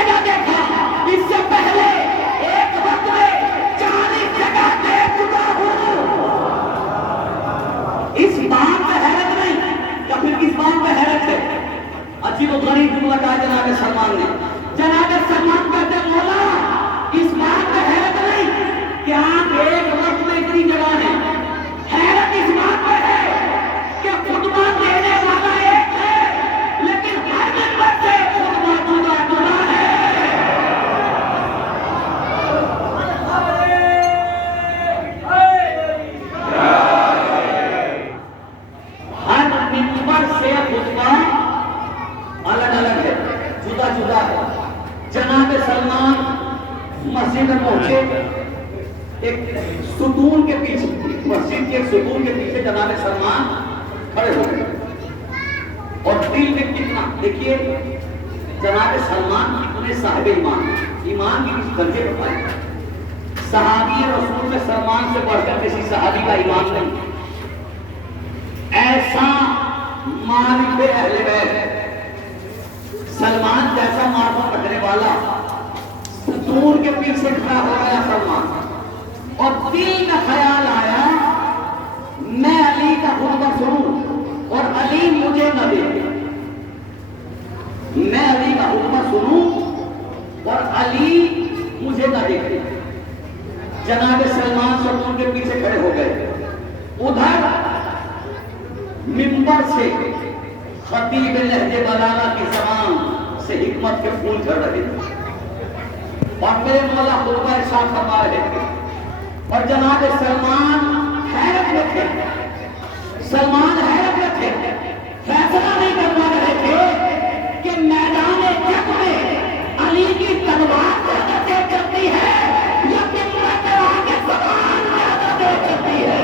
جگہ دیکھا، اس سے پہلے ایک وقت میں 40 جگہ دیکھ چکا ہوں۔ اس بات پہ حیرت نہیں یا پھر اس بات پہ حیرت ہے؟ عجیب و غریب جملہ کہا جناب سلمان نے۔ جناب سلمان کہتے ہیں مولا اس بات پہ حیرت نہیں کہ آپ ایک وقت میں اتنی جگہ ہیں، حیرت اس بات پہ ہے کہ خطبہ دینے والا ایک ہے لیکن ہر منبر سے خطبہ جدا جدا ہے۔ ہر منبر سے خطبہ الگ الگ ہے، جدا جدا ہے۔ جناب سلمان مسجد میں پہنچے، ایک ستون کے پیچھے، مسجد کے ستون کے پیچھے جناب سلمان کھڑے ہو گئے اور دل میں کتنا، دیکھیے جناب سلمان کتنے صاحب ایمان، ایمان کی کسی درجے پر پائے۔ صحابی رسول میں سلمان سے بڑھ کر کسی صحابی کا ایمان نہیں، ایسا مالک اہل بیت، سلمان جیسا معرفت رکھنے والا ستون کے پیچھے کھڑا ہو گیا سلمان، اور دل میں خیال آیا میں علی کا خطبہ سنوں اور علی مجھے نہ دیکھے، میں علی کا خطبہ سنوں اور علی مجھے نہ دیکھے۔ جناب سلمان ستون کے پیچھے کھڑے ہو گئے، ادھر منبر سے خطیب لہجے بلاغہ کی زبان سے حکمت کے پھول جھڑ رہے تھے اور میرے مولا خطبہ ارشاد فرما رہے تھے، اور جناب سلمان حیرت میں تھے، سلمان حیرت میں تھے، فیصلہ نہیں کر پا رہے تھے کہ میدان جنگ میں علی کی تلوار زیادہ تیز چلتی ہے یا منبر پہ آگے زبان زیادہ تیز چلتی ہے۔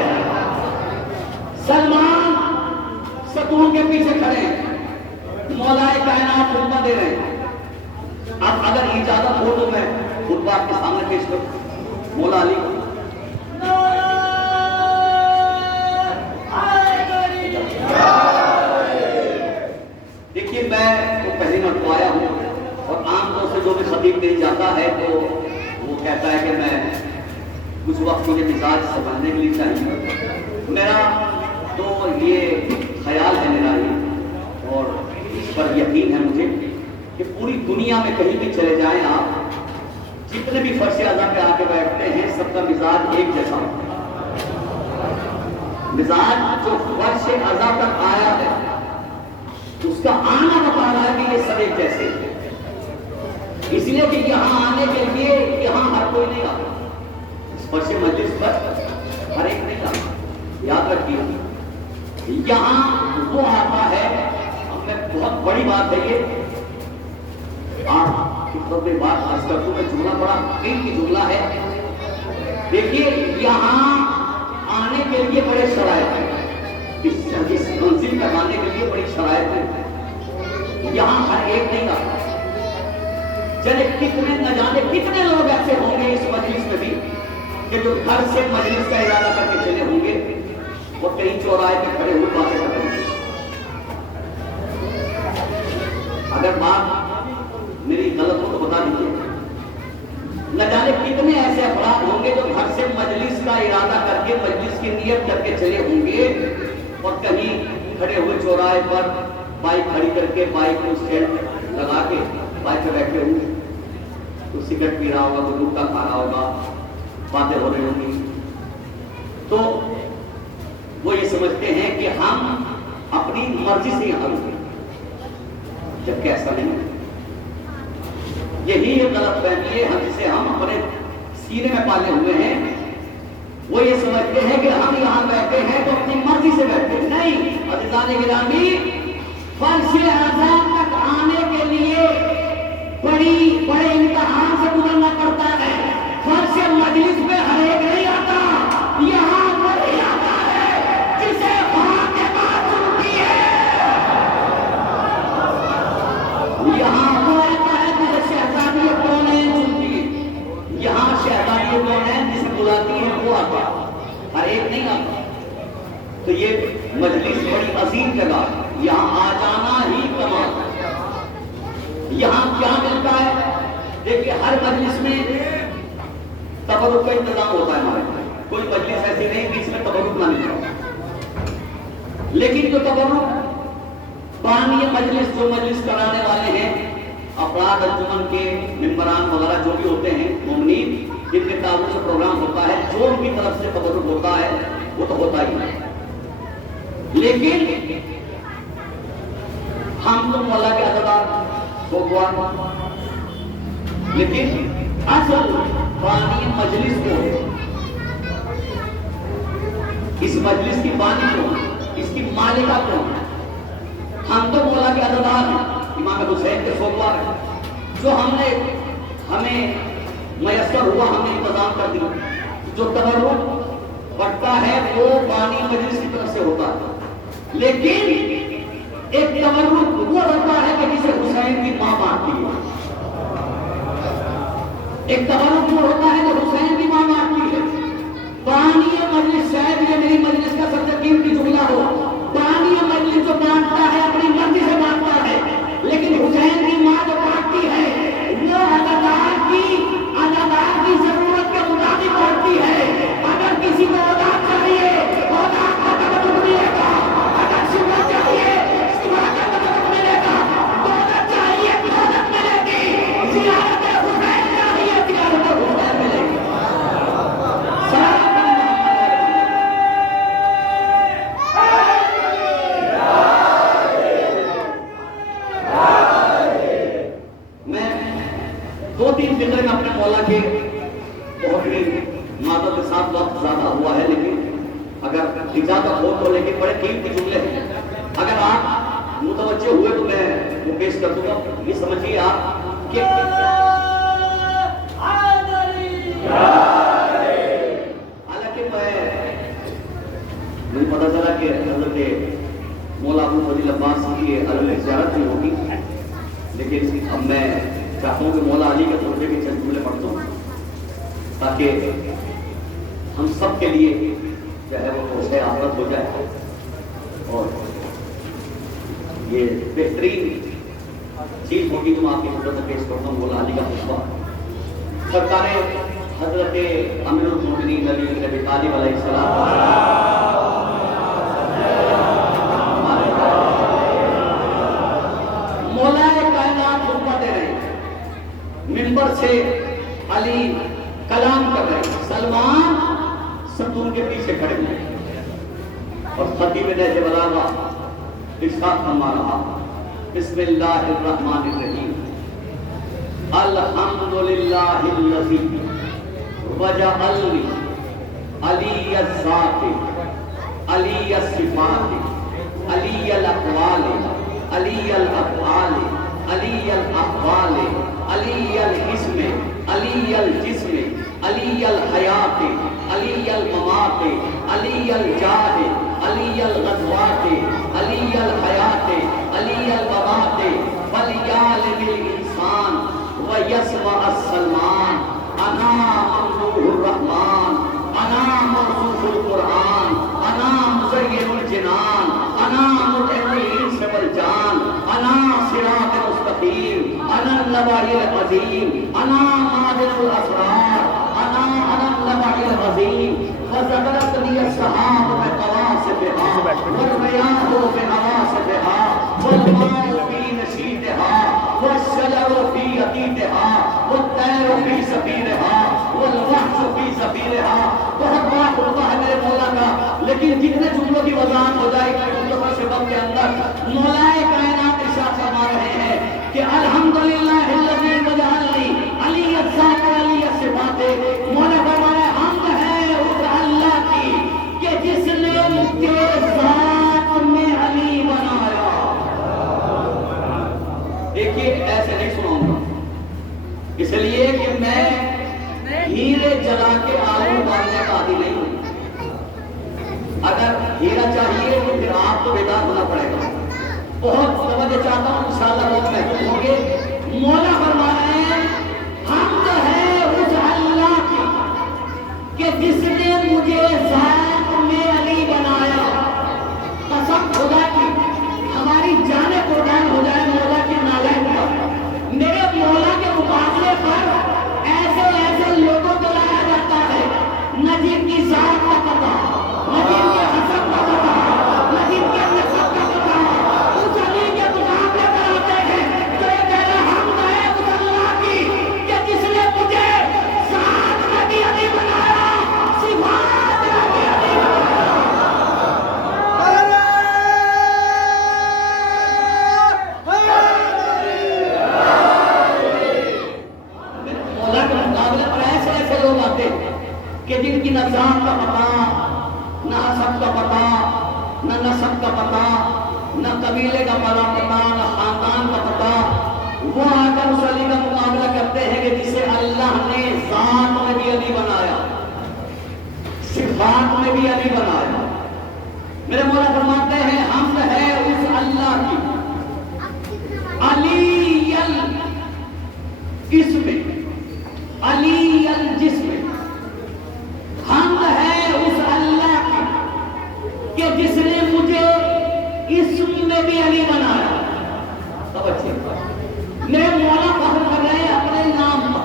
سلمان ستون کے پیچھے کھڑے ہیں، مولا کائنات خطبہ دے رہے ہیں۔ اب اگر اجازت ہو تو میں خطبہ آپ کے سامنے پیش کروں مولا علی کو۔ دیکھیے میں تو پہلی مرتبہ آیا ہوں اور عام طور سے جو بھی خطیب نہیں جاتا ہے تو وہ کہتا ہے کہ میں کچھ وقت مجھے مزاج سنبھالنے کے لیے چاہیے۔ میرا تو یہ خیال ہے میرا یہ، اور اس پر یقین ہے مجھے کہ پوری دنیا میں کہیں بھی چلے جائیں آپ، جتنے بھی فرش اعضاء پہ آ کے بیٹھتے ہیں سب کا مزاج ایک جیسا ہوتا ہے۔ مزاج جو فرش اعضاء تک آیا ہے اس کا آنا بتا رہا ہے کہ یہ سب ایک جیسے ہیں، اس لیے کہ یہاں آنے کے لیے یہاں ہر کوئی نہیں آتا، اس فرش مجلس پر ہر ایک نہیں آتا۔ یاد رکھیے یہاں وہ آتا ہے، ہم نے بہت بڑی بات ہے یہ، آپ کی طرف میں بات عرض کرتا ہوں، میں جملہ بڑا قیمتی جملہ ہے۔ دیکھیے یہاں آنے کے لیے بڑے شرائط ہیں، اس منزل تک آنے کے لیے بڑی شرائط ہیں، یہاں ہر ایک نہیں آتا۔ چلے کتنے نہ جانے کتنے لوگ ایسے ہوں گے اس مجلس میں بھی کہ جو گھر سے مجلس کا ارادہ کر کے چلے ہوں گے، وہ کہیں چوراہے پہ کھڑے ہوئے باتیں کر رہے ہیں۔ اگر بات میری غلط ہو تو بتا دیجیے، نہ جانے کتنے ایسے افراد ہوں گے جو گھر سے مجلس کا ارادہ کر کے مجلس کی نیت کر کے چلے ہوں گے اور کہیں کھڑے ہوئے چوراہے پر بائک کھڑی کر کے بائک کو اسٹینڈ لگا کے بائک پہ بیٹھے ہوں گے، تو سگریٹ پی رہا ہوگا، کوئی گٹکا کھا رہا ہوگا، باتیں ہو رہی ہوں گی، تو وہ یہ سمجھتے ہیں کہ ہم اپنی مرضی سے یہاں رکے، جبکہ ایسا نہیں ہے۔ یہی غلط فہمی ہے جسے ہم اپنے سینے میں پالے ہوئے ہیں، وہ یہ سمجھتے ہیں کہ ہم یہاں بیٹھے ہیں تو اپنی مرضی سے بیٹھے ہیں۔ نہیں عزیزان گرامی، فرش اعظم تک آنے کے لیے بڑے امتحان سے گزرنا پڑتا ہے۔ فرش مجلس میں ہر ایک نہیں آتا، یہاں وہی آتا ہے جسے وہاں کے بعد چنتی ہے، یہاں وہ آتا ہے جسے شہزادی کونین چنتی ہے، یہاں شہزادی کونین جسے بلاتی ہے وہ آتا ہے، ہر ایک نہیں آتا۔ تو یہ مجلس بڑی عظیم جگہ، یہاں آ جانا ہی کمال ہے۔ یہاں کیا ملتا ہے؟ دیکھیے ہر مجلس میں تبرک کا انتظام ہوتا ہے ہمارے پاس، کوئی مجلس ایسی نہیں کہ اس میں تبرک نہ ملتا، لیکن جو تبرک بانی مجلس جو مجلس کرانے والے ہیں، افراد انجمن کے ممبران وغیرہ جو بھی ہوتے ہیں مومنین جن کے تعاون سے پروگرام ہوتا ہے، جو ان کی طرف سے تبرک ہوتا ہے وہ تو ہوتا ہی ہے، لیکن ہم تو مولا کے عزادار بھگوان، لیکن اصل بانی مجلس کو، اس مجلس کی بانی کو، اس کی مالکہ کو، ہم تو مولا کے عزادار ہیں، امام حسین کے سوگوار ہیں، جو ہمیں میسر ہوا ہم نے انتظام کر دیا، جو تبرک بڑھتا ہے وہ بانی مجلس کی طرف سے ہوتا ہے، لیکن ایک تبرک وہ ہوتا ہے کہ جسے حسین کی ماں مانتی ہے، ایک تبرک وہ ہوتا ہے جو حسین کی ماں مانتی ہے، بانی مجلس شاید یہ میری مجلس کا سب سے قیمتی جملہ ہو، بانی مجلس جو مانتا ہے اپنی مرضی سے مانتا ہے، لیکن حسین کی ماں جو مانتی ہے وہ عزادار کی ضرورت کے مطابق ہوتی ہے، اگر کسی کو اولاد چاہیے اولاد کا تبرک ملے گا، اگر شفا چاہیے شفا کا تبرک ملے گا، دولت چاہیے دولت ملے گی، زیارت حسین چاہیے زیارت حسین ملے گی۔ دو تین فکر میں اپنے مولا کے بہت ہی مادہ کے ساتھ وقت زیادہ ہوا ہے، لیکن اگر اجازت ہو تو، لیکن بڑے قیمتی جملے ہیں، اگر آپ متوجہ ہوئے تو میں وہ پیش کر دوں گا۔ یہ سمجھیے آپ کہ حالانکہ مجھے پتا چلا کہ حضرت مولا ابو فضل عباس کی عرب زیارت نہیں ہوگی، لیکن اب میں چاہتا ہوں کہ مولا علی کے تحفے کے چند جملے پڑھتا ہوں تاکہ ہم سب کے لیے جو ہے وہ توسعہ آفرت ہو جائے، اور یہ بہترین چیز ہوگی جو میں آپ کی خدمت میں پیش کرتا ہوں۔ مولا علی کا خطبہ سرکار حضرت امیر المومنین علی بن ابی طالب علیہ السلام مولا کائنات خطبہ دے رہے ہیں، منبر سے علی کلام کر رہے ہیں، سلمان ستون کے پیچھے کھڑے ہیں، اور خطیب نہج بلاغہ ارشاد فرما رہا، بسم اللہ الرحمن الرحیم، الحمدللہ الذی وجعلنی علی الذات علی الصفات علی الاقوال علی الافعال علی الاحوال علی الاسم علی الجسم علی الحیات علی الممات علی الجاہ علی الغزوات علی الحیات علی الممات فلیعلم الانسان ویسمع السلمان انا ممدوح الرحمن انا موصوف القرآن انا مزین الجنان انا مطعم الانس والجان انا صراط مستقیم انا النبع العظیم انا معدن الاسرار انا النبع العظیم وزبرتنی السحاب بقواصفها والریاح بنواصفها والماء في نشیدها والشجر في عقیدها والطیر في سفیرها والوحش في زفیرها۔ بہت بڑا خطبہ ہے میرے مولا کا، لیکن جتنے جملوں کی وضاحت ہو جائے گی مختصر سے وقت کے اندر، مولا کائنات ارشاد فرما رہے ہیں کہ الحمدللہ الذی وجعلنی علی الذات علی الصفات، مولا فرمایا حمد ہے اس اللہ کی کہ جس نے مجھے ذات میں علی بنایا۔ دیکھیے ایسے نہیں سناؤں گا، اس لیے کہ میں ہیرے جلا کے آلو ڈالنے کا عادی نہیں ہوں، اگر ہیرا چاہیے تو پھر آپ کو بیدار ہونا پڑے گا۔ بہت توجہ چاہتا ہوں، انشاءاللہ بہت محفوظ ہوں گے۔ مولا فرما رہے ہیں حمد ہے اس اللہ کی کہ جس نے مجھے ذات میں علی بنایا۔ قسم خدا کی ہماری جانیں قربان ہو جائے مولا کے نالائق پر، میرے مولا کے مقابلے پر جن کی نہ ذات کا پتہ، نہ حسب کا پتہ، نہ نسب کا پتہ، نہ قبیلے کا پتہ، نہ خاندان کا پتہ، وہ آ کر اس علی کا مقابلہ کرتے ہیں کہ جسے اللہ نے ذات میں بھی علی بنایا، صفات میں بھی علی بنایا۔ میرے مولا فرماتے ہیں حمد ہے اس اللہ کی علی الاسم، علی الجسم، حمد ہے اس اللہ کی کہ جس نے مجھے اسم میں بھی علی بنایا۔ سب اچھے میرے مولا فخر کر رہے ہیں اپنے نام پر۔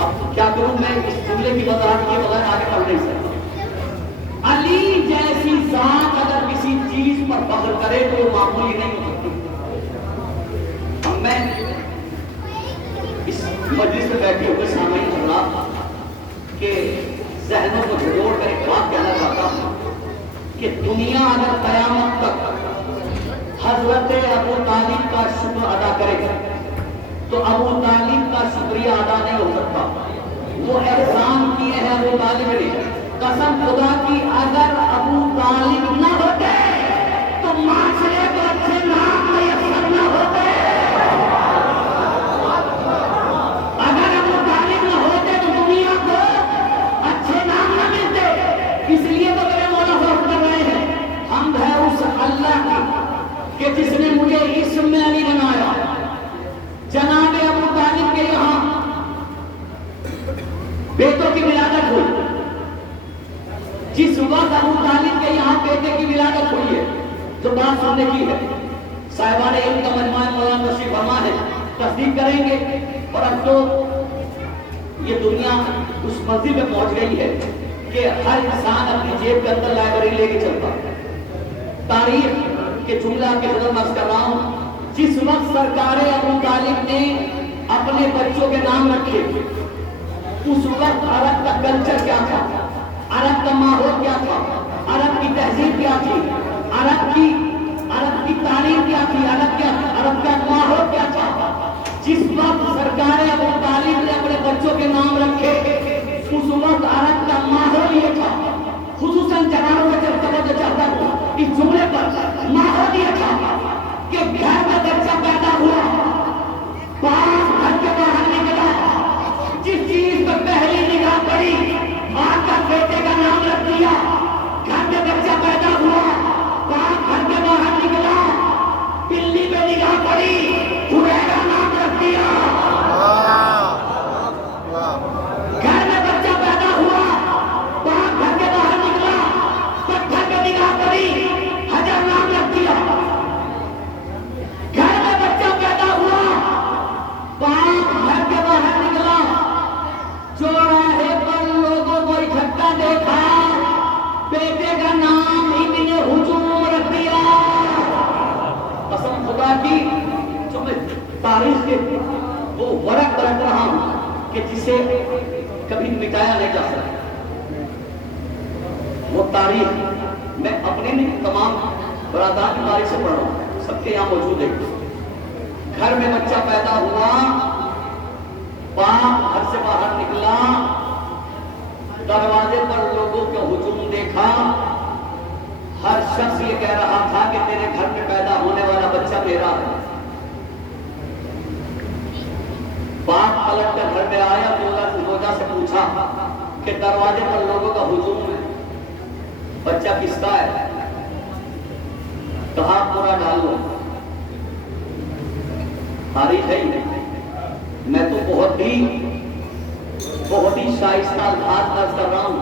اب کیا کروں میں اس جملے کی وضاحت کے بغیر آگے بڑھ نہیں سکتا۔ علی جیسی ذات اگر کسی چیز پر فخر کرے تو وہ معمولی نہیں ہو سکتی۔ اب میں اس مجلس میں بیٹھے ہوئے سامعین حضرات کے ذہنوں کو جھنجھوڑ کر ایک بات کہنا چاہتا ہوں کہ دنیا اگر قیامت تک حضرت ابو طالب کا شکر ادا کرے تو ابو طالب کا شکریہ ادا نہیں ہو سکتا۔ وہ احسان کیے ہیں ابو طالب نے، قسم خدا کی اگر ابو طالب نہ ہوتے تو معاشرے کو اچھے نام میسر نہ ہوتے، اگر ابو طالب نہ ہوتے تو دنیا کو اچھے نام نہ ملتے۔ اس لیے تو میرے مولا فخر کر رہے ہیں حمد ہے اس اللہ کا کہ جس نے مجھے اسم میں علی بنایا۔ جناب ابو طالب کے یہاں بیٹوں کی ولادت ہوئی، جس وقت ابو طالب کے یہاں بیٹے کی ولادت ہوئی ہے جو بات سننے کی ہے، صاحبان علم کا مجمع مولانا تشریف فرما ہے، تصدیق کریں گے۔ اور اب تو یہ دنیا اس منزل میں پہنچ گئی ہے کہ ہر انسان اپنی جیب کے اندر لائبریری لے کے چلتا۔ تاریخ کے جملہ کے حضرت عرض کر رہا ہوں، جس وقت سرکار ابو طالب نے اپنے بچوں کے نام رکھے اس وقت عرب کا کلچر کیا تھا، عرب کا ماحول کیا تھا، عرب کی تہذیب کیا تھی، عرب کی تعلیم کیا تھی، عرب کا ماحول کیا تھا۔ جس وقت سرکار ابو طالب نے اپنے بچوں کے نام رکھے اس وقت عرب کا ماحول یہ تھا، خصوصاً جوانوں میں جب توجہ چاہتا ہوں اس جملے پر، ماحول یہ تھا کہ گھر میں بچہ پیدا ہوا، باپ گھر کے باہر نکلا، جس چیز پر پہلی نگاہ پڑی ماں کا بیٹے کا نام رکھ دیا۔ گھر میں بچہ پیدا ہوا، باپ گھر کے باہر نکلا، بلی پہ نگاہ پڑی، ہریرہ نام رکھ دیا۔ گھر میں بچہ پیدا ہوا، باپ گھر کے باہر نکلا، پتھر پہ نگاہ پڑی، حجر نام رکھ دیا۔ گھر میں بچہ پیدا ہوا، باپ گھر کے باہر نکلا، چوراہے پر لوگوں کو اکٹھا دیکھا، بیٹے کا نام ابن ہجوم رکھ دیا۔ قسم خدا کی جو میں تاریخ کے وہ ورق رکھ رہا ہوں کہ جسے کبھی مٹایا نہیں جا سکتا۔ وہ تاریخ میں اپنے نہیں تمام برادران کی تاریخ سے پڑھ رہا ہوں، سب کے یہاں موجود ہے۔ گھر میں بچہ پیدا ہوا، باپ گھر سے باہر نکلا، دروازے پر لوگوں کا ہجوم دیکھا، ہر شخص یہ کہہ رہا تھا کہ تیرے گھر میں پیدا ہونے والا بچہ میرا ہے۔ باپ پلٹ کر گھر میں آیا تو روزہ سے پوچھا کہ دروازے پر لوگوں کا ہجوم ہے، بچہ کس کا ہے؟ کہا پورا ڈال لو۔ تاریخ ہے میں تو بہت ہی شائستہ الفاظ عرض کر رہا ہوں،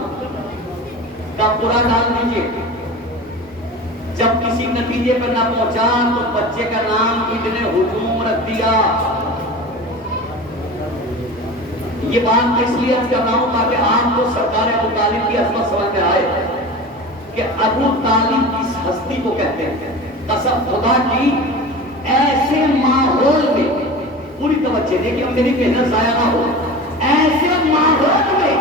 کا پورا ڈال دیجیے۔ جب کسی نتیجے پر نہ پہنچا تو بچے کا نام ابن ہجوم رکھ دیا۔ یہ بات میں اس لیے عرض کر رہا ہوں تاکہ آپ کو سرکار ابو طالب کی عظمت سمجھ میں آئے کہ ابو طالب کس ہستی کو کہتے ہیں۔ قسم خدا کی ایسے ماحول میں، پوری توجہ دیکھیے میری محنت ضائع نہ ہو، ایسے ماحول میں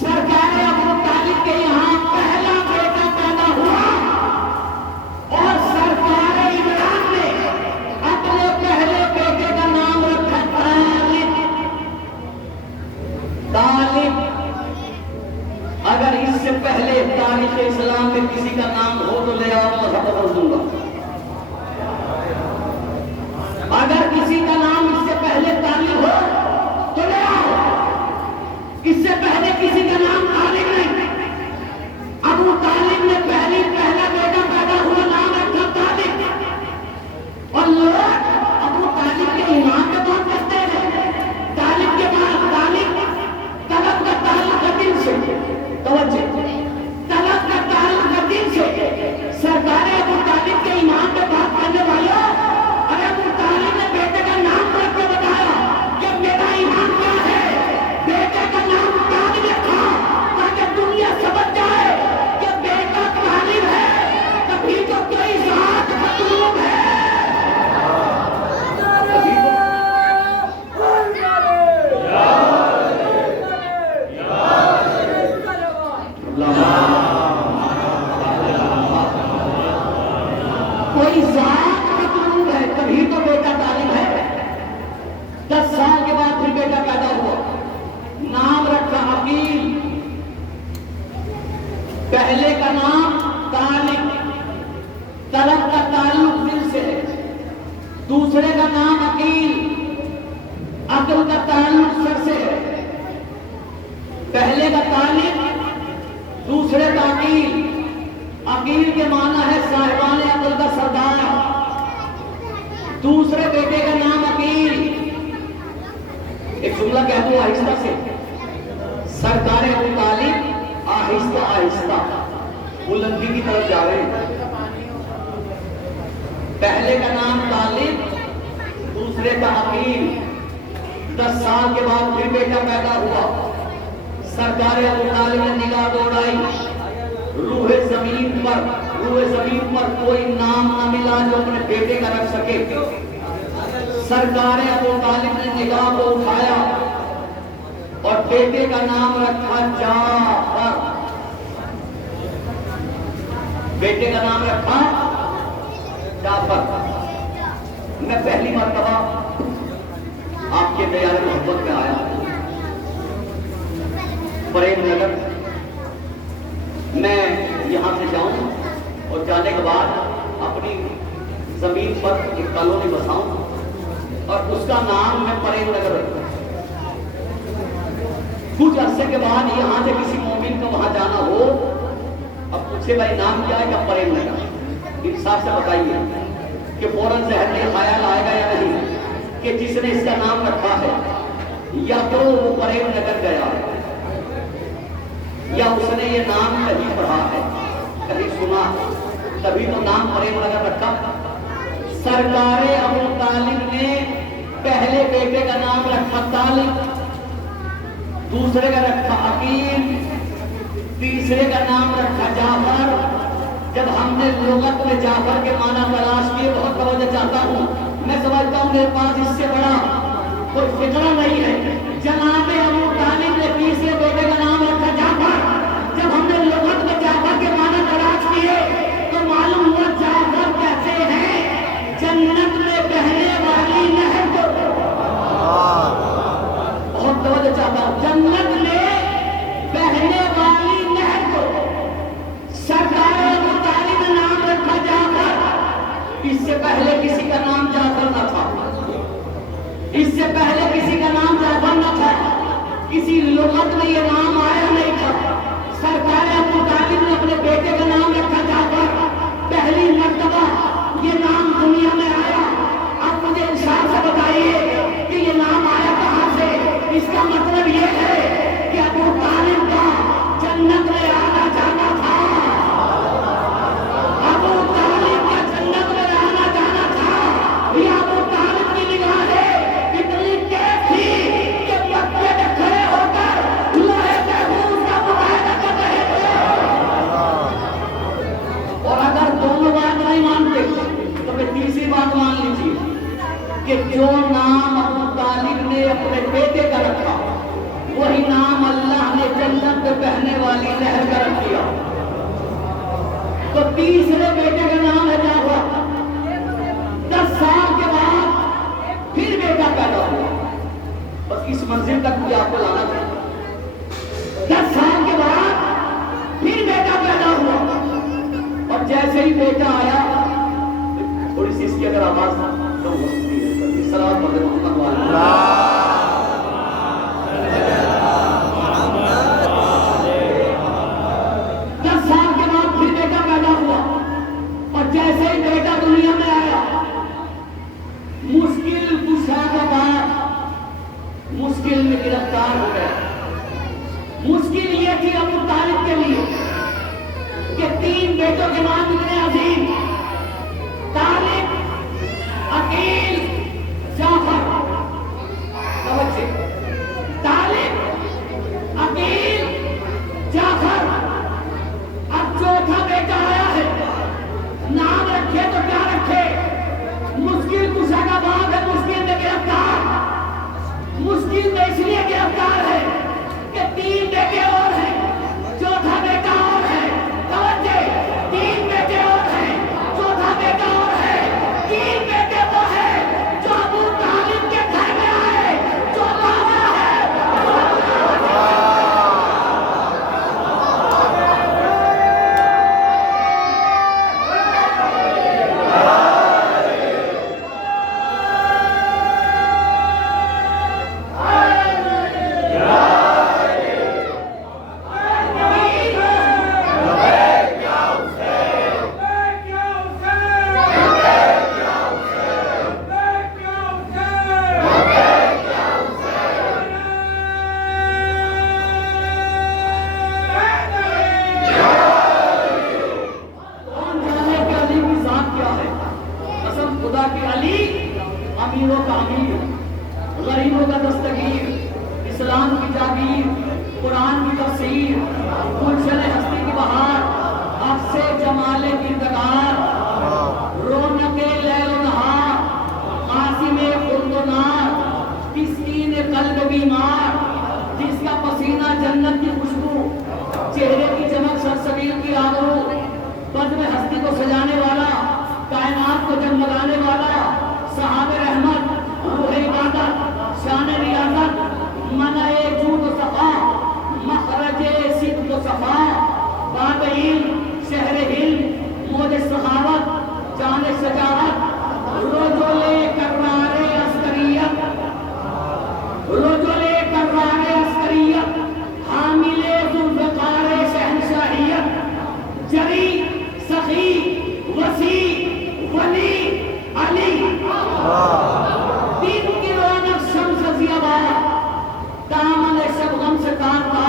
سرکار ابو طالب کے یہاں پہلا بیٹا پیدا ہوا اور سرکار عمران نے اپنے پہلے بیٹے کا نام رکھا طالب۔ 10 سال کے بعد پھر بیٹا پیدا ہوا، نام رکھا عقیل۔ پہلے کا نام طالب، طلب کا تعلق دل سے ہے۔ دوسرے کا نام عقیل، عقل کا تعلق سر سے ہے۔ پہلے کا طالب، دوسرے کا عقیل۔ عقیل کے معنی ہے صاحبان عقل کا سردار۔ دوسرے بیٹے کا نام عقیل۔ ایک جملہ کہہ دوں آہستہ سے، سرکار ابو طالب آہستہ آہستہ بلندی کی طرف جا رہے ہیں۔ پہلے کا نام طالب، دوسرے کا عقیل۔ 10 سال کے بعد پھر بیٹا پیدا ہوا۔ سرکار ابو طالب نے نگاہ دوڑائی، روح زمین پر کوئی نام نہ ملا جو اپنے بیٹے کا رکھ سکے۔ سرکار ابو طالب نے نگاہ کو اٹھایا اور بیٹے کا نام رکھا جعفر۔ بیٹے کا نام رکھا جعفر۔ میں پہلی مرتبہ آپ کے دیار محبت میں آیا، پریم نگر۔ میں یہاں سے جاؤں اور جانے کے بعد اپنی زمین پر ایک کالونی بساؤں اور اس کا نام میں پریم نگر رکھوں۔ کچھ عرصے کے بعد یہاں سے کسی مومن کو وہاں جانا ہو، اب پوچھے بھائی نام کیا ہے؟ کہ پریم نگر۔ انصاف سے بتائیے کہ فوراً ذہن میں خیال آئے گا یا نہیں کہ جس نے اس کا نام رکھا ہے یا تو وہ پریم نگر گیا ہے یا اس نے یہ نام کہیں پڑھا ہے، کہیں سنا، تبھی تو نام پریم نگر رکھا۔ سرکار ابو طالب نے پہلے بیٹے کا نام رکھا طالب، دوسرے کا رکھا عقیل، تیسرے کا نام رکھا جعفر۔ جب ہم نے لغت میں جعفر کے معنی تلاش کیے، بہت توجہ چاہتا ہوں، میں سمجھتا ہوں میرے پاس اس سے بڑا کوئی فکرہ نہیں ہے۔ جناب ابو طالب نے تیسرے بیٹے کا نام رکھا جعفر۔ جب ہم نے لغت میں جعفر کے معنی تلاش کیے تو معلوم ہوا جعفر کہتے ہیں جنت میں بہنے والی نہر کو۔ بہت توجہ چاہتا ہوں، جنت میں بہنے والی نہر کو سرکار ابو طالب نے نام رکھا جعفر۔ اس سے پہلے کسی کا نام جعفر نہ تھا، اس سے پہلے کسی کا نام جعفر نہ تھا، کسی لغت میں یہ نام آیا نہیں تھا۔ سرکار ابو طالب نے اپنے بیٹے کا نام رکھا جعفر۔ پہلی مرتبہ یہ نام دنیا میں آیا۔ اب مجھے انصاف سے بتائیے کہ یہ نام آیا کہاں سے؟ اس کا مطلب یہ ہے کہ ابو طالب کا جنت میں آنا جانا تھا، ابو طالب کا جنت میں آنا جانا تھا۔ یہ ابو طالب کی نگاہیں اتنی تیز تھی کہ مکے میں کھڑے ہو کر لوہے محفوظ کا مظاہرہ کر رہے تھے۔ اور اگر دونوں بات نہیں مانتے تو پھر تیسری بات مان لیجیے کہ جو نام ابو طالب نے اپنے بیٹے کا رکھا وہی نام اللہ نے جنت میں بہنے والی نہر کا رکھ دیا۔ تو تیسرے بیٹے کا نام ہے جعفر۔ 10 سال کے بعد پھر بیٹا پیدا ہوا۔ بس اس منزل تک مجھے آپ کو لانا تھا۔ 10 سال کے بعد پھر بیٹا پیدا ہوا اور جیسے ہی بیٹا آیا، تھوڑی سی اس کی اگر آواز کم ہو سکتی ہے، سلام علیکم محمد والا۔ 10 سال کے بعد پھر بیٹا پیدا ہوا اور جیسے ہی بیٹا دنیا میں آیا، مشکل کشا کے بعد مشکل میں گرفتار ہو گیا۔ مشکل یہ تھی ابو طالب کے لیے کہ 3 بیٹوں کے نام اتنے عظیم، طالب، عقیل، جعفر۔ طالب، عقیل، جعفر۔ اب چوتھا بیٹا آیا ہے، نام رکھے تو کیا رکھے؟ مشکل کشا کا باپ ہے، مشکل میں گرفتار۔ مشکل میں اس لیے گرفتار ہے کہ 3 بیٹے اور ہیں، چوتھا بیٹا اور ہے۔ توجہ، 3 بیٹے مسکین قلب بیمار جس کا پسینہ جنت کی خوشبو، چہرے کی چمک سرسبیل کی آبرو، بزم ہستی کو سجانے والا، کائنات کو جگمگانے والا، صحاب رحمت، روح عبادت، شان ریاضت، منع جود و صفا، مخرج صدق و صفا، باب علم، شہر علم، موج سخاوت، جان شجاعت، رجل کرار عسکریت، رجل کرار عسکریت، حامل ذوالفقار شہنشاہیت، جری سخی وسیع ولی علی، دین کی رونق شمس ضیاء، دامن شبغم سے کانتا،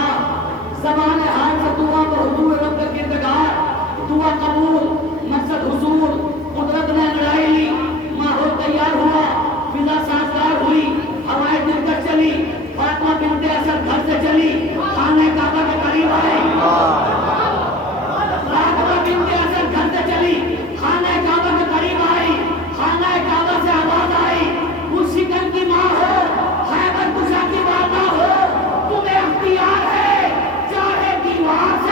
زبان حال سے دعا کو حضور رب کا کردگار، دعا قبول، مقصد حصول، قدرت نے لڑائی لی، ماحول تیار ہوا، فضا سازگار ہوئی، ہوائیں دل تک چلی، فاطمہ بنت اسد گھر سے چلی، خانہ کعبہ کے قریب آئی، فاطمہ بنت اسد گھر سے چلی، خانہ کعبہ کے قریب آئی، خانہ کعبہ سے آواز آئی، اس شکن کی ماں ہو، خیبر کشا کی والدہ ہو، تمہیں اختیار ہے، چاہے دیوار سے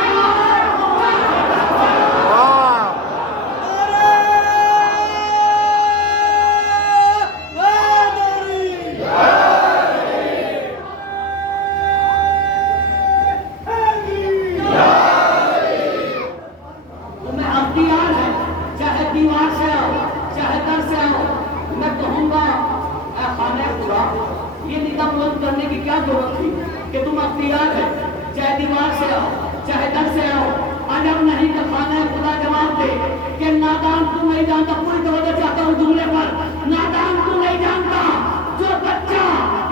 کرنے کی کیا ضرورت تھی کہ تم اختیار ہے، چاہے دیوار سے آؤ چاہے در سے آؤ، عجب نہیں کہ خانہ خدا جواب دے کہ نادان تو نہیں جانتا، پوری توجہ چاہتا ہوں جملے پر، نادان تو نہیں جانتا جو بچہ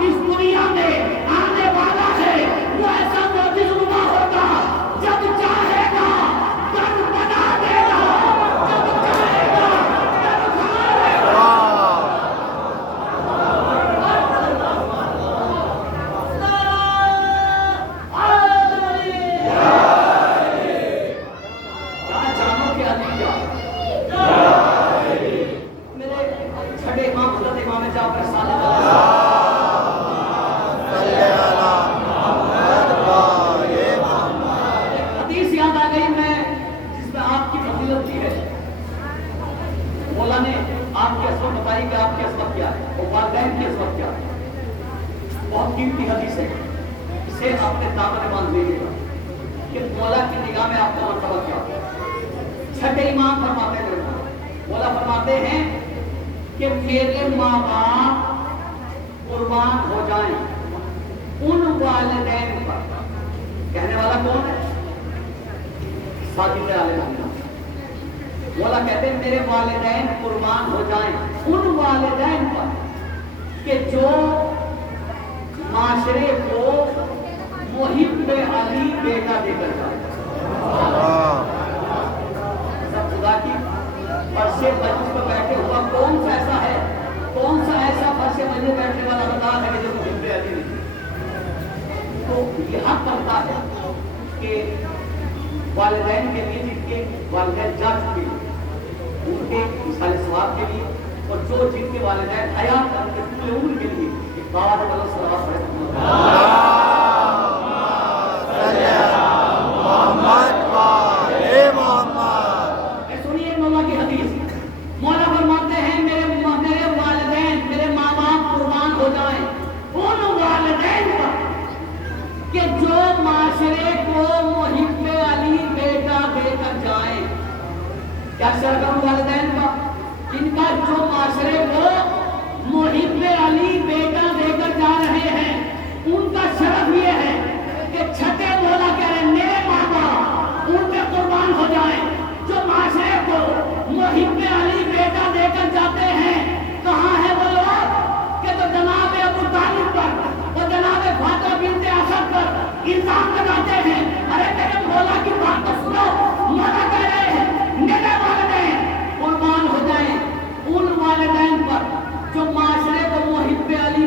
اس دنیا میں آنے والا ہے وہ ایسا معجز نما ہوگا، جب چاہے گا در بنا دے گا، جب چاہے گا در کھا لے گا۔ بہت قیمتی حدیث ہے، اسے آپ نے دامن باندھ لیجیے گا کہ مولا کی نگاہ میں آپ کا مرتبہ کیا ہے۔ چھٹے امام فرماتے ہیں، مولا فرماتے ہیں کہ میرے ماں باپ قربان ہو جائیں ان والدین پر، کہنے والا کون ہے؟ صادق علیہ السلام۔ مولا کہتے ہیں میرے والدین قربان ہو جائیں ان والدین پر کہ جو معاشرے کو محب علی بیٹا دے کر جائے۔ سب خدا کی فرش مجلس پر بیٹھے ہوا کون سا ایسا ہے، کون سا ایسا فرش مجلس بیٹھنے والا بتا ہے کہ جو محب علی نہیں؟ تو یہ حق بنتا ہے کہ والدین کے لیے جن کے والدین جا چکے ان کے مثال ثواب کے لیے، اور جو جن کے والدین حیات ان کے پورے عمر کے لیے ایک بار بلند صلوات پڑھیں۔ سنیے مولا کی حدیث، مولا فرماتے ہیں میرے والدین میرے ماں باپ قربان ہو جائیں ان والدین پر کہ جو معاشرے کو محب علی بیٹا دے کر جائیں۔ کیا شرکم والدین کا ان کا جو معاشرے کو محب علی بیٹا دے کر جا رہے ہیں، ان کا شرف یہ ہے کہ چھٹے مولا کہہ رہے ہیں میرے ماں باپ ان پہ قربان ہو جائیں جو معاشرے کو محب علی بیٹا دے کر جاتے ہیں۔ کہاں ہے وہ لوگ کہ تو جناب ابو طالب پر اور جناب فاطمہ بنت اسد پر الزام لگاتے ہیں، ارے میرے مولا کی بات تو سنو، مولا کہہ رہے ہیں میرے والدین قربان ہو جائیں ان والدین پر جو معاشرے کو محب علی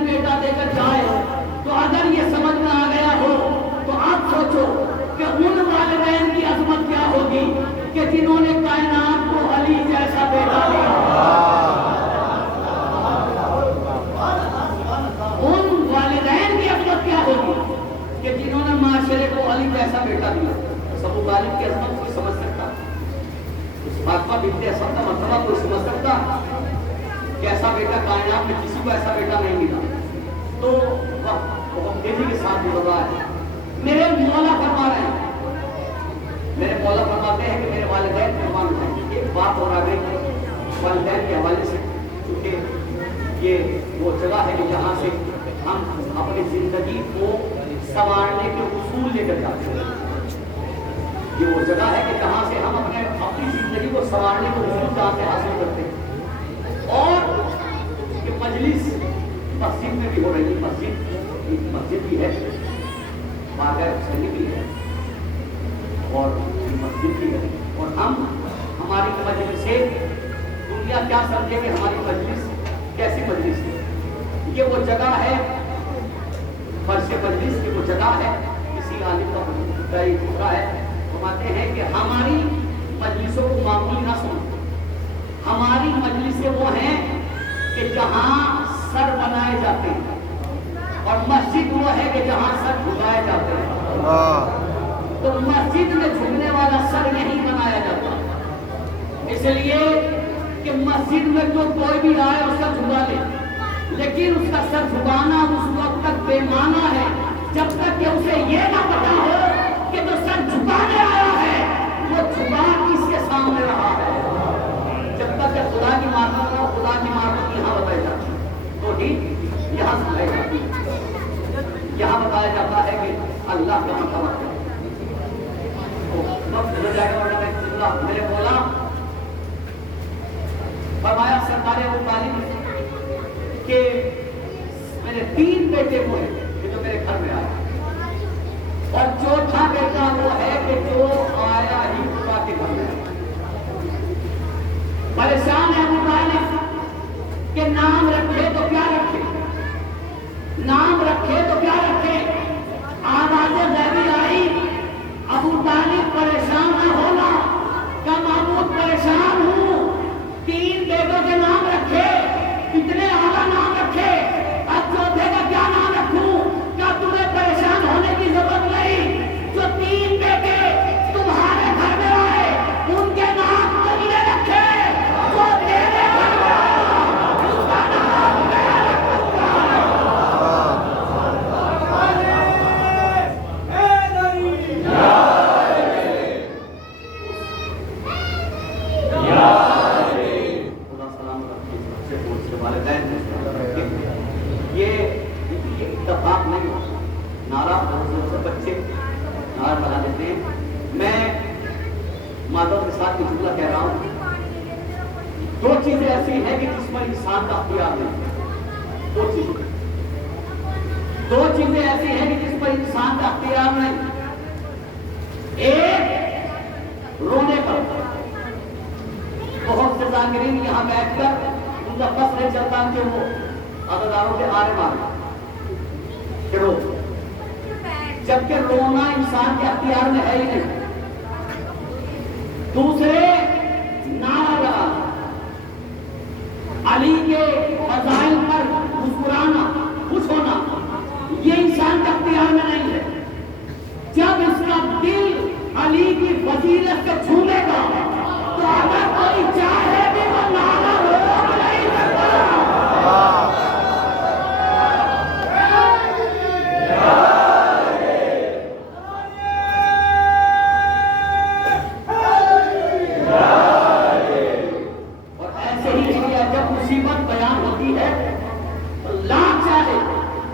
میرے کو علی کیسا بیٹا دیا؟ ابو طالب کی عظمت کوئی سمجھ سکتا؟ اس فاطمہ بنت اسد کا مرتبہ کوئی سمجھ سکتا؟ کیسا بیٹا کائنات میں کسی کو ایسا بیٹا نہیں ملا. تو وقت بہت تیزی کے ساتھ گزر رہا ہے. میرے مولا فرما رہے ہیں، میرے مولا فرماتے ہیں کہ میرے والدین فرمان ہیں. ایک بات اور آ گئی والدین کے حوالے سے، کیونکہ یہ وہ جگہ ہے کہ جہاں سے ہم اپنی زندگی کو سنوارنے کے اصول لے کر جاتے ہیں. یہ وہ جگہ ہے کہ جہاں سے ہم اپنی زندگی کو سنوارنے کے اصول جہاں سے حاصل کرتے ہیں. اور یہ مجلس مسجد میں بھی ہو رہی ہے. مسجد بھی ہے، باقاعدہ شہری بھی ہے اور مسجد بھی ہے. اور ہماری مجلس سے دنیا کیا سمجھے کہ ہماری مجلس کیسی مجلس ہے. یہ وہ جگہ ہے، فرش مجلس کی وہ جگہ ہے. کسی عالم کا یہ ٹکڑا ہے، فرماتے ہیں کہ ہماری مجلسوں کو معمولی نہ سمجھو. ہماری مجلسیں وہ ہیں کہ جہاں سر بنائے جاتے ہیں، اور مسجد وہ ہے کہ جہاں سر جھکائے جاتے ہیں. تو مسجد میں جھکنے والا سر نہیں بنایا جاتا، اس لیے کہ مسجد میں تو کوئی بھی آئے اور سر جھکا لے، لیکن اس کا سر جھکانا اس وقت تک بے معنی ہے جب تک کہ اسے یہ نہ پتا ہو کہ جو سر جھکانے آیا ہے وہ جھکا کس کے سامنے رہا ہے. جب تک کہ خدا کی معرفت ہو، خدا کی معرفت یہاں بتائی جاتی ہے تو ٹھیک یہاں سمجھائی جاتی ہے. یہاں بتایا جاتا ہے کہ اللہ کا مرتبہ ہے. میرے مولا فرمایا سرکار ابو طالب کہ میرے 3 بیٹے وہ ہیں کہ جو میرے گھر میں آئے، اور چوتھا بیٹا وہ ہے کہ جو آیا ہی خدا کے گھر میں. پریشان ہے ابو طالب کہ نام رکھے تو کیا رکھے، نام رکھے تو کیا رکھے. آوازیں غیبی آئی، ابو طالب پریشان نہ ہونا، کیا محمود پریشان ہوں. 3 بیٹوں کے نام رکھے، اتنے اعلیٰ نام رکھے، اب چوتھے کا کیا نام رکھوں. کیا تمہیں پریشان ہونے کی ضرورت نہیں. جو 3 بیٹے تمہارے گھر میں آئے ان کے نام تم نے رکھے، جو تیرے گھر میں آیا اس کا نام میں رکھوں یہ اتفاق نہیں ہوتا. نعرہ بچے نعرہ بنا دیتے ہیں. میں معذرت کے ساتھ یہ جملہ کہہ رہا ہوں، 2 چیزیں ایسی ہیں کہ جس پر انسان کا اختیار نہیں. 2 چیزیں ایسی ہیں کہ جس پر انسان کا اختیار نہیں. ایک رونے پر. بہت سے ذاکرین یہاں بیٹھ کر ان کا بس نہیں چلتا کہ وہ عزاداروں کے آرے مارے کہ رو، جبکہ رونا انسان کے اختیار میں ہے ہی نہیں. دوسرے نعرہ لگانا، علی کے فضائل پر مسکرانا، خوش ہونا، یہ انسان کے اختیار میں نہیں ہے. جب اس کا دل علی کی فضیلت سے چھونے گا تو اگر کوئی چاہے بھی وہ نعرہ روک نہیں سکتا. اور ایسے ہی جب مصیبت بیان ہوتی ہے تو لاکھ چاہے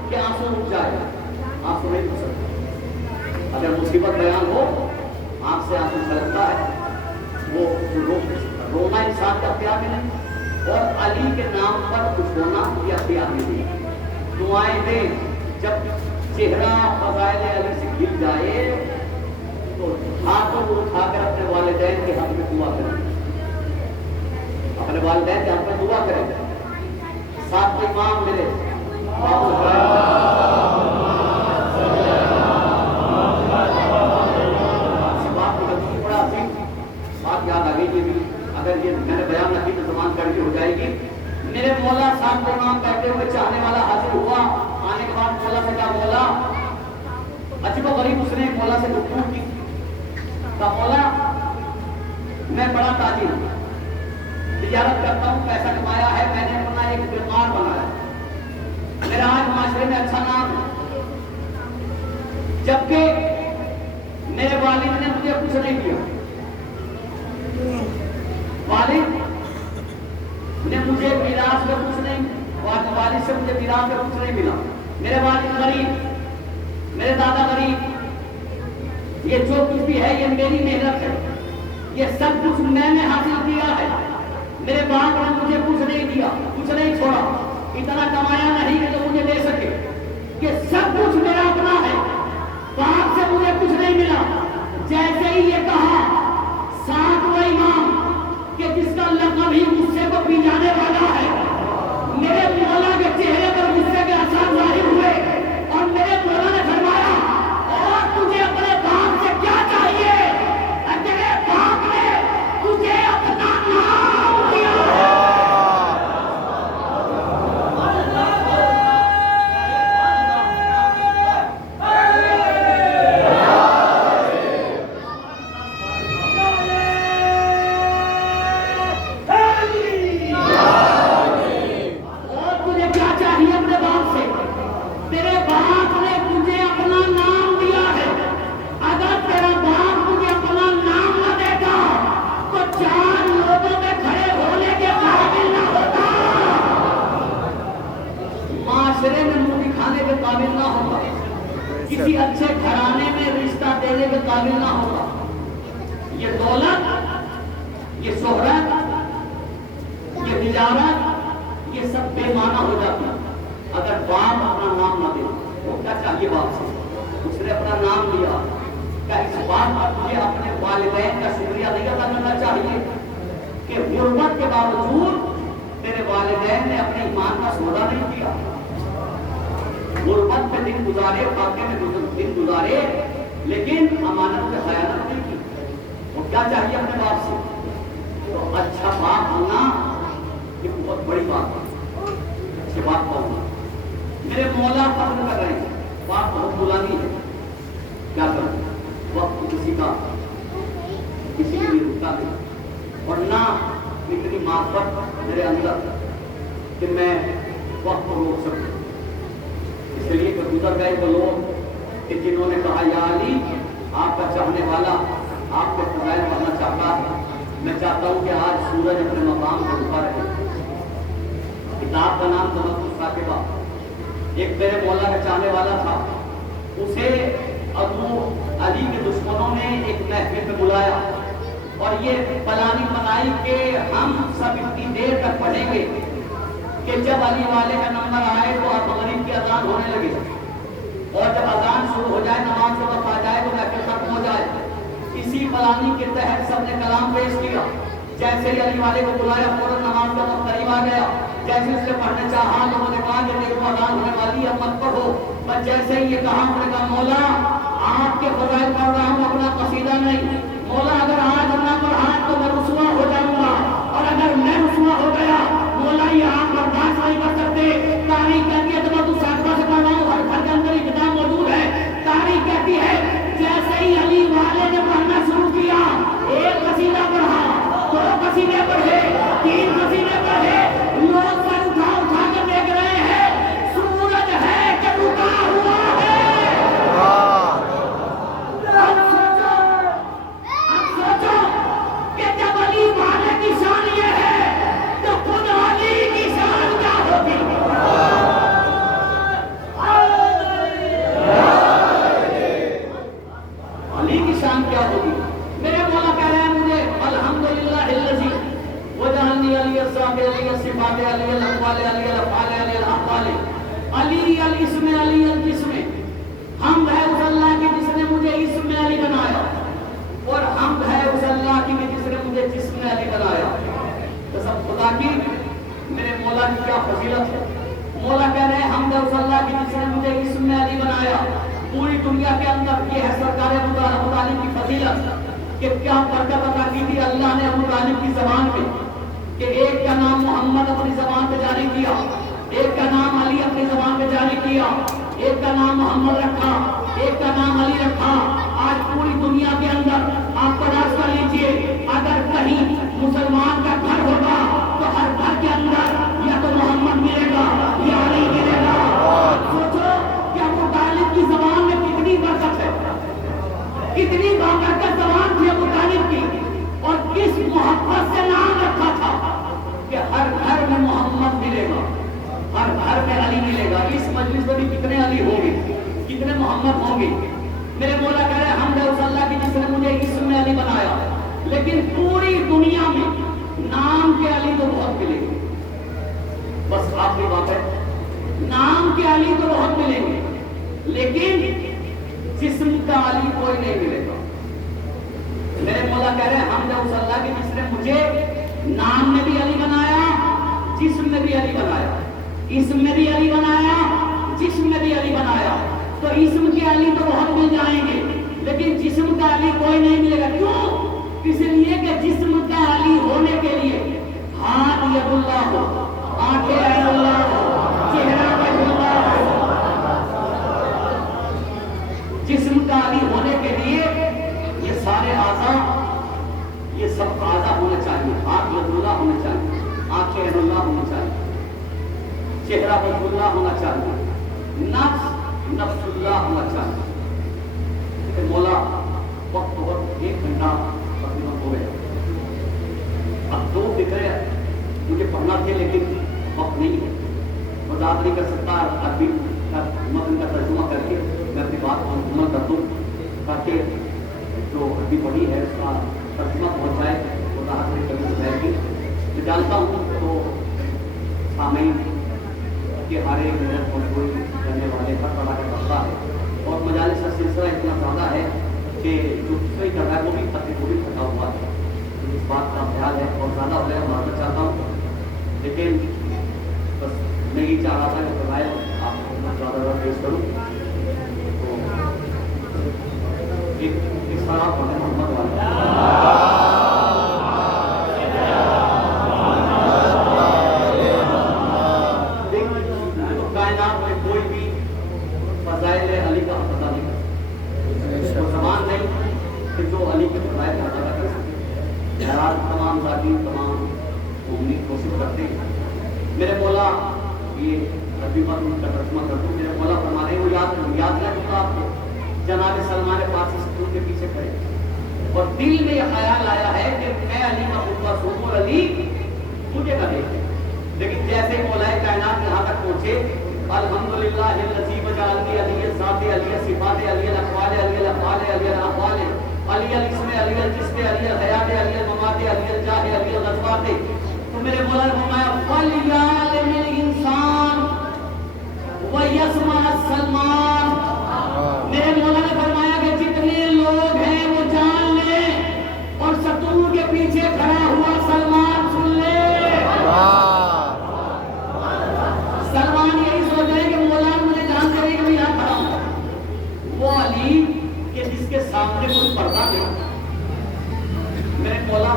کہ آنسو رک جائے، آنسو نہیں رک سکتا. اگر مصیبت بیان ہو آنکھ سے آنسو چھلکتا ہے، وہ روک نہیں سکتا. رونا انسان کا اختیار میں نہیں، اور علی کے نام پر کچھ ہونا یہ اختیار میں نہیں. دعائیں دیں، جب چہرہ فضائل علی سے کھل جائے تو ہاتھوں کو اٹھا کر اپنے والدین کے حق میں دعا کریں، اپنے والدین کے حق میں دعا کریں. ساتھ کوئی امام ملے بات یاد آ گئی. یہ بھی اگر یہ میں نے بیان رکھی تو زبان کڑوی ہو جائے گی. میرے مولا صاحب کو نام بیٹھے ہوئے چاہنے والا حاضر ہوا. آنے کے بعد مولا سے کیا بولا، عجیب و غریب اس نے تاجر ہوں، تجارت کرتا ہوں، پیسہ کمایا ہے، میں نے اپنا ایک وقار بنایا، میرا آج معاشرے میں اچھا نام ہے، جبکہ میرے والد نے مجھے کچھ نہیں دیا، والد نے مجھے میراث میں کچھ نہیں، والد سے مجھے میراث میں کچھ نہیں ملا، میرے والد غریب، میرے دادا غریب، یہ جو کچھ بھی ہے یہ میری محنت ہے، یہ سب کچھ میں نے حاصل کیا ہے، میرے باپ نے مجھے کچھ نہیں دیا، کچھ نہیں چھوڑا، اتنا کمایا نہیں کہ جو مجھے دے سکے، یہ سب کچھ میرا اپنا ہے، باپ سے مجھے کچھ نہیں ملا۔ جیسے ہی یہ کہا ساتواں امام کہ جس کا لقب ہی غصے کو پی جانے والا ہے، میرے مولا کے چہرے پر غصے کے اثر ظاہر ہوئے اور میرے مولا نے فرمایا اور تجھے اپنے باپ سے کیا چاہیے؟ تیرے باپ نے تجھے اپنا نام دیا ہے۔ کسی اچھے گھرانے میں رشتہ دینے کے قابل نہ ہوگا، یہ دولت، یہ شہرت، یہ تجارت، یہ سب بے معنی ہو جاتی ہے اگر باپ اپنا نام نہ دے۔ وہ کیا چاہیے باپ سے؟ اس نے اپنا نام لیا، کیا اس بات پر تجھے اپنے والدین کا شکریہ نہیں ادا کرنا چاہیے کہ غربت کے باوجود تیرے والدین نے اپنے ایمان کا سودا نہیں کیا، غربت میں دن گزارے، فاقے میں دن گزارے، لیکن امانت میں خیانت نہیں کی۔ وہ کیا چاہیے اپنے باپ سے؟ تو اچھا باپ ہونا یہ بہت بڑی بات ہے، اچھے باپ کا ہونا۔ میرے مولا فخر کر رہے ہیں، باپ بہت غلامی ہے، کیا کروں؟ وقت کسی کا کسی کے لیے رکتا نہیں، اور نہ اتنی معرفت میرے اندر کہ میں وقت کو روک سکوں۔ اس لیے کہ گزر گئے وہ لوگ کہ جنہوں نے کہا یا علی آپ کا چاہنے والا آپ کے فضائل پڑھنا چاہتا ہے، میں چاہتا ہوں کہ آج سورج اپنے مقام پر اٹھا رہے۔ کتاب کا نام تمسک ثاقبہ، ایک میرے مولا کا چاہنے والا تھا، اسے ابو علی کے دشمنوں نے ایک محفل میں بلایا اور یہ پلانی بنائی کہ ہم سب اتنی دیر تک پڑھیں گے کہ جب علی والے کا نمبر آئے تو آپ مغرب کی اذان ہونے لگے، اور جب اذان شروع ہو جائے، نماز کا وقت آ جائے تو محفل ختم ہو جائے۔ اسی پلانی کے تحت سب نے کلام پیش کیا، جیسے ہی علی والے کو بلایا فوراً نماز کا وقت قریب آ گیا، جیسے اس نے پڑھنے چاہا لوگوں نے کہا کہ دیکھو اذان ہونے والی ہے مت پڑھو، پر جیسے ہی یہ کہا انہوں نے کہا مولا آپ کے فضائل پڑھ رہا ہوں، اپنا قصیدہ نہیں، مولا اگر آج نہ پڑھا تو میں رسوا ہو جاؤں گا، اور اگر میں رسوا ہو گیا مولا یہ آپ برداشت نہیں کر سکتے۔ تاریخ کہتی ہے تو ساتواں سے پڑھ رہا ہوں، ہر گھر کے اندر یہ کتاب موجود ہے، تاریخ کہتی ہے جیسے ہی علی والے نے پڑھنا شروع کیا، ایک قصیدہ پڑھا، دو قصیدے پڑھے، تین قصیدے پڑھے، لوگ سر اٹھا اٹھا کر دیکھ رہے ہیں سورج ہے کہ رکا ہوا ہے۔ اب سوچو کہ جب علی والے کی شان یہ ہے تو خود علی کی شان کیا ہوگی؟ علی کی شان کیا ہوگی؟ میرے مولا کہہ رہے ہیں مجھے الحمدللہ الذی وجعلنی علی الصفات علی الصفات علی الاقوال علی الافعال علی الافعال علی الاسم علی الجسم، حمد ہے اس اللہ کی جس نے مجھے اسم علی بنایا، اور حمد ہے اس اللہ کی جس نے مجھے جسم علی بنایا۔ تو سب خدا کی، میرے مولا کی کیا فضیلت ہے۔ مولا کہہ رہے ہیں حمد ہے اس اللہ کی جس نے مجھے اسم علی بنایا۔ پوری دنیا کے اندر یہ ہے سرکار ابو طالب کی فضیلت کہ کیا برکت عطا کی تھی اللہ نے ابو طالب کی زبان میں، کہ ایک کا نام محمد اپنی زبان پہ جاری کیا، ایک کا نام علی اپنی زبان پہ جاری کیا، ایک کا نام محمد رکھا، ایک کا نام علی رکھا۔ آج پوری دنیا کے اندر آپ تلاش کر لیجئے، اگر کہیں مسلمان کا گھر ہوگا تو ہر گھر کے اندر یا تو محمد ملے گا یا علی ملے گا. سوچو کہ ابو طالب کی زبان میں کتنی برکت ہے, کتنی بابرکت زبان تھی ابو طالب کی, اور کس محبت سے نام رکھا تھا کہ ہر گھر میں محمد ملے گا, ہر گھر میں علی ملے گا. اس مجلس میں بھی کتنے علی ہوں گے, کتنے محمد ہوں گے. میرے مولا کہہ رہے حمد اس اللہ کی جس نے مجھے اسم میں علی بنایا, لیکن پوری دنیا میں نام کے علی تو بہت ملیں گے. بس آخری بات ہے, نام کے علی تو بہت ملیں گے, لیکن جسم کا علی کوئی نہیں ملے گا. میرے مولا کہہ رہے ہیں حمد اس اللہ کی جس نے مجھے نام میں بھی علی بنایا, جسم میں بھی علی بنایا, اسم میں بھی علی بنایا, جسم میں بھی علی بنایا. تو اسم کے علی تو بہت مل جائیں گے, لیکن جسم کا علی کوئی نہیں ملے گا. کیوں؟ اس لیے کہ جسم کا علی ہونے کے لیے ہاتھ ید اللہ ہو, آنکھیں عین اللہ ہو, چہرہ وجہ اللہ ہو. جسم کا علی ہونے کے لیے یہ سارے اعضاء, یہ سب اعضاء ہونا چاہیے. ہاتھ ید اللہ ہونا چاہیے, آنکھیں عین اللہ ہونا چاہیے, چہرہ وجہ اللہ ہونا چاہیے, نفس اللہ ہونا چاہیے. مولا وقت 1 گھنٹہ تقریباً ہو گیا. اب 2 فکریں مجھے پڑھنا تھے لیکن وقت نہیں ہے, وضاحت نہیں کر سکتا. عربی کا متن کا ترجمہ کر کے میں اپنی بات کو مکمل کر دوں تاکہ جو عربی پڑھی ہے اس کا ترجمہ پہنچ جائے, وضاحت نہیں کرنی ہو جائے گی. میں جانتا ہوں تو سامعین کہ ہر ایک محنت مشغول کرنے والے ہر طرح کا طبقہ ہے, اور مجالس کا سلسلہ اتنا زیادہ ہے کہ جو صحیح کر رہا ہے وہ بھی تھکا ہوا ہے. اس بات کا خیال ہے, اور زیادہ ہو جائے معذرت چاہتا ہوں, لیکن بس میں یہ چاہ رہا تھا کہ فرمائے آپ کو اتنا زیادہ پیش کروں. تو ایک سارا پڑھنے محمد والا تمام ذاتی تمام امید کوشش کرتے ہیں. میرے مولا یہ عربی پر ان کا ترجمہ کر دوں. میرے مولا فرما رہے ہیں وہ یاد نہ کرتا آپ کو جناب سلمان فارسی سکول کے پیچھے کھڑے, اور دل میں یہ خیال آیا ہے کہ میں علی محمود کا سوم اور علی مجھے نہ دیکھے. لیکن جیسے ہی مولا کائنات یہاں تک پہنچے, الحمدللہ الذی وجعلنی علی الذات علی الصفات علی الاقوال علی الافعال علی الاقوال علی الاسم علی الجسم علی الحیات علی الممات علی الجاہ علی الغزوات. تو میرے مولا نے فرمایا فلیعلم الانسان ویسمع السلمان. میرے مولا نے فرمایا کہ جتنے لوگ ہیں وہ جان لیں, اور ستون کے پیچھے کھڑا ہوا سلمان سن لے. سلمان یہی سوچ رہے کہ مولا مجھے جان کرے کہ میں یہاں کھڑا ہوں. وہ علی کہ جس کے سامنے کوئی پردہ نہیں. میرے مولا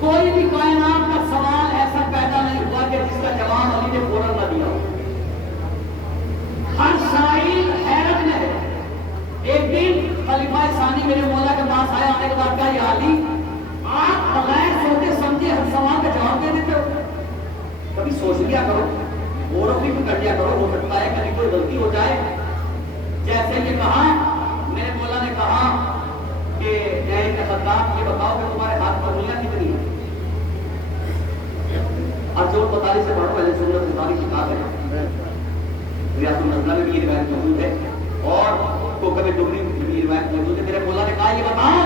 کوئی بھی کائنات کا سوال ایسا پیدا نہیں ہوا کہ جس کا جواب علی نے فوراً نہ دیا. ہر سائل حیرت میں ہے. ایک دن خلیفہ ثانی میرے مولا کے پاس آیا, آنے کے بعد کہا یا علی آپ بغیر سوچے سمجھے ہر سوال کا جواب دے دیتے ہو, کبھی سوچ لیا کرو, غور و فکر کر لیا کرو, ہو سکتا ہے کبھی کوئی غلطی ہو جائے. جیسے یہ کہا, میرے مولا نے کہا کہ اے خطاب یہ بتاؤ کہ تمہارے ہاتھ پر انگلیاں کتنی ہیں. اب جو 45 سے پڑھو, پہلے سنت بخاری کی کتاب ہے, ریاض النظر میں بھی یہ روایت موجود ہے, اور کوکب دبری میں بھی یہ روایت موجود ہے. میرے مولا نے کہا یہ بتاؤ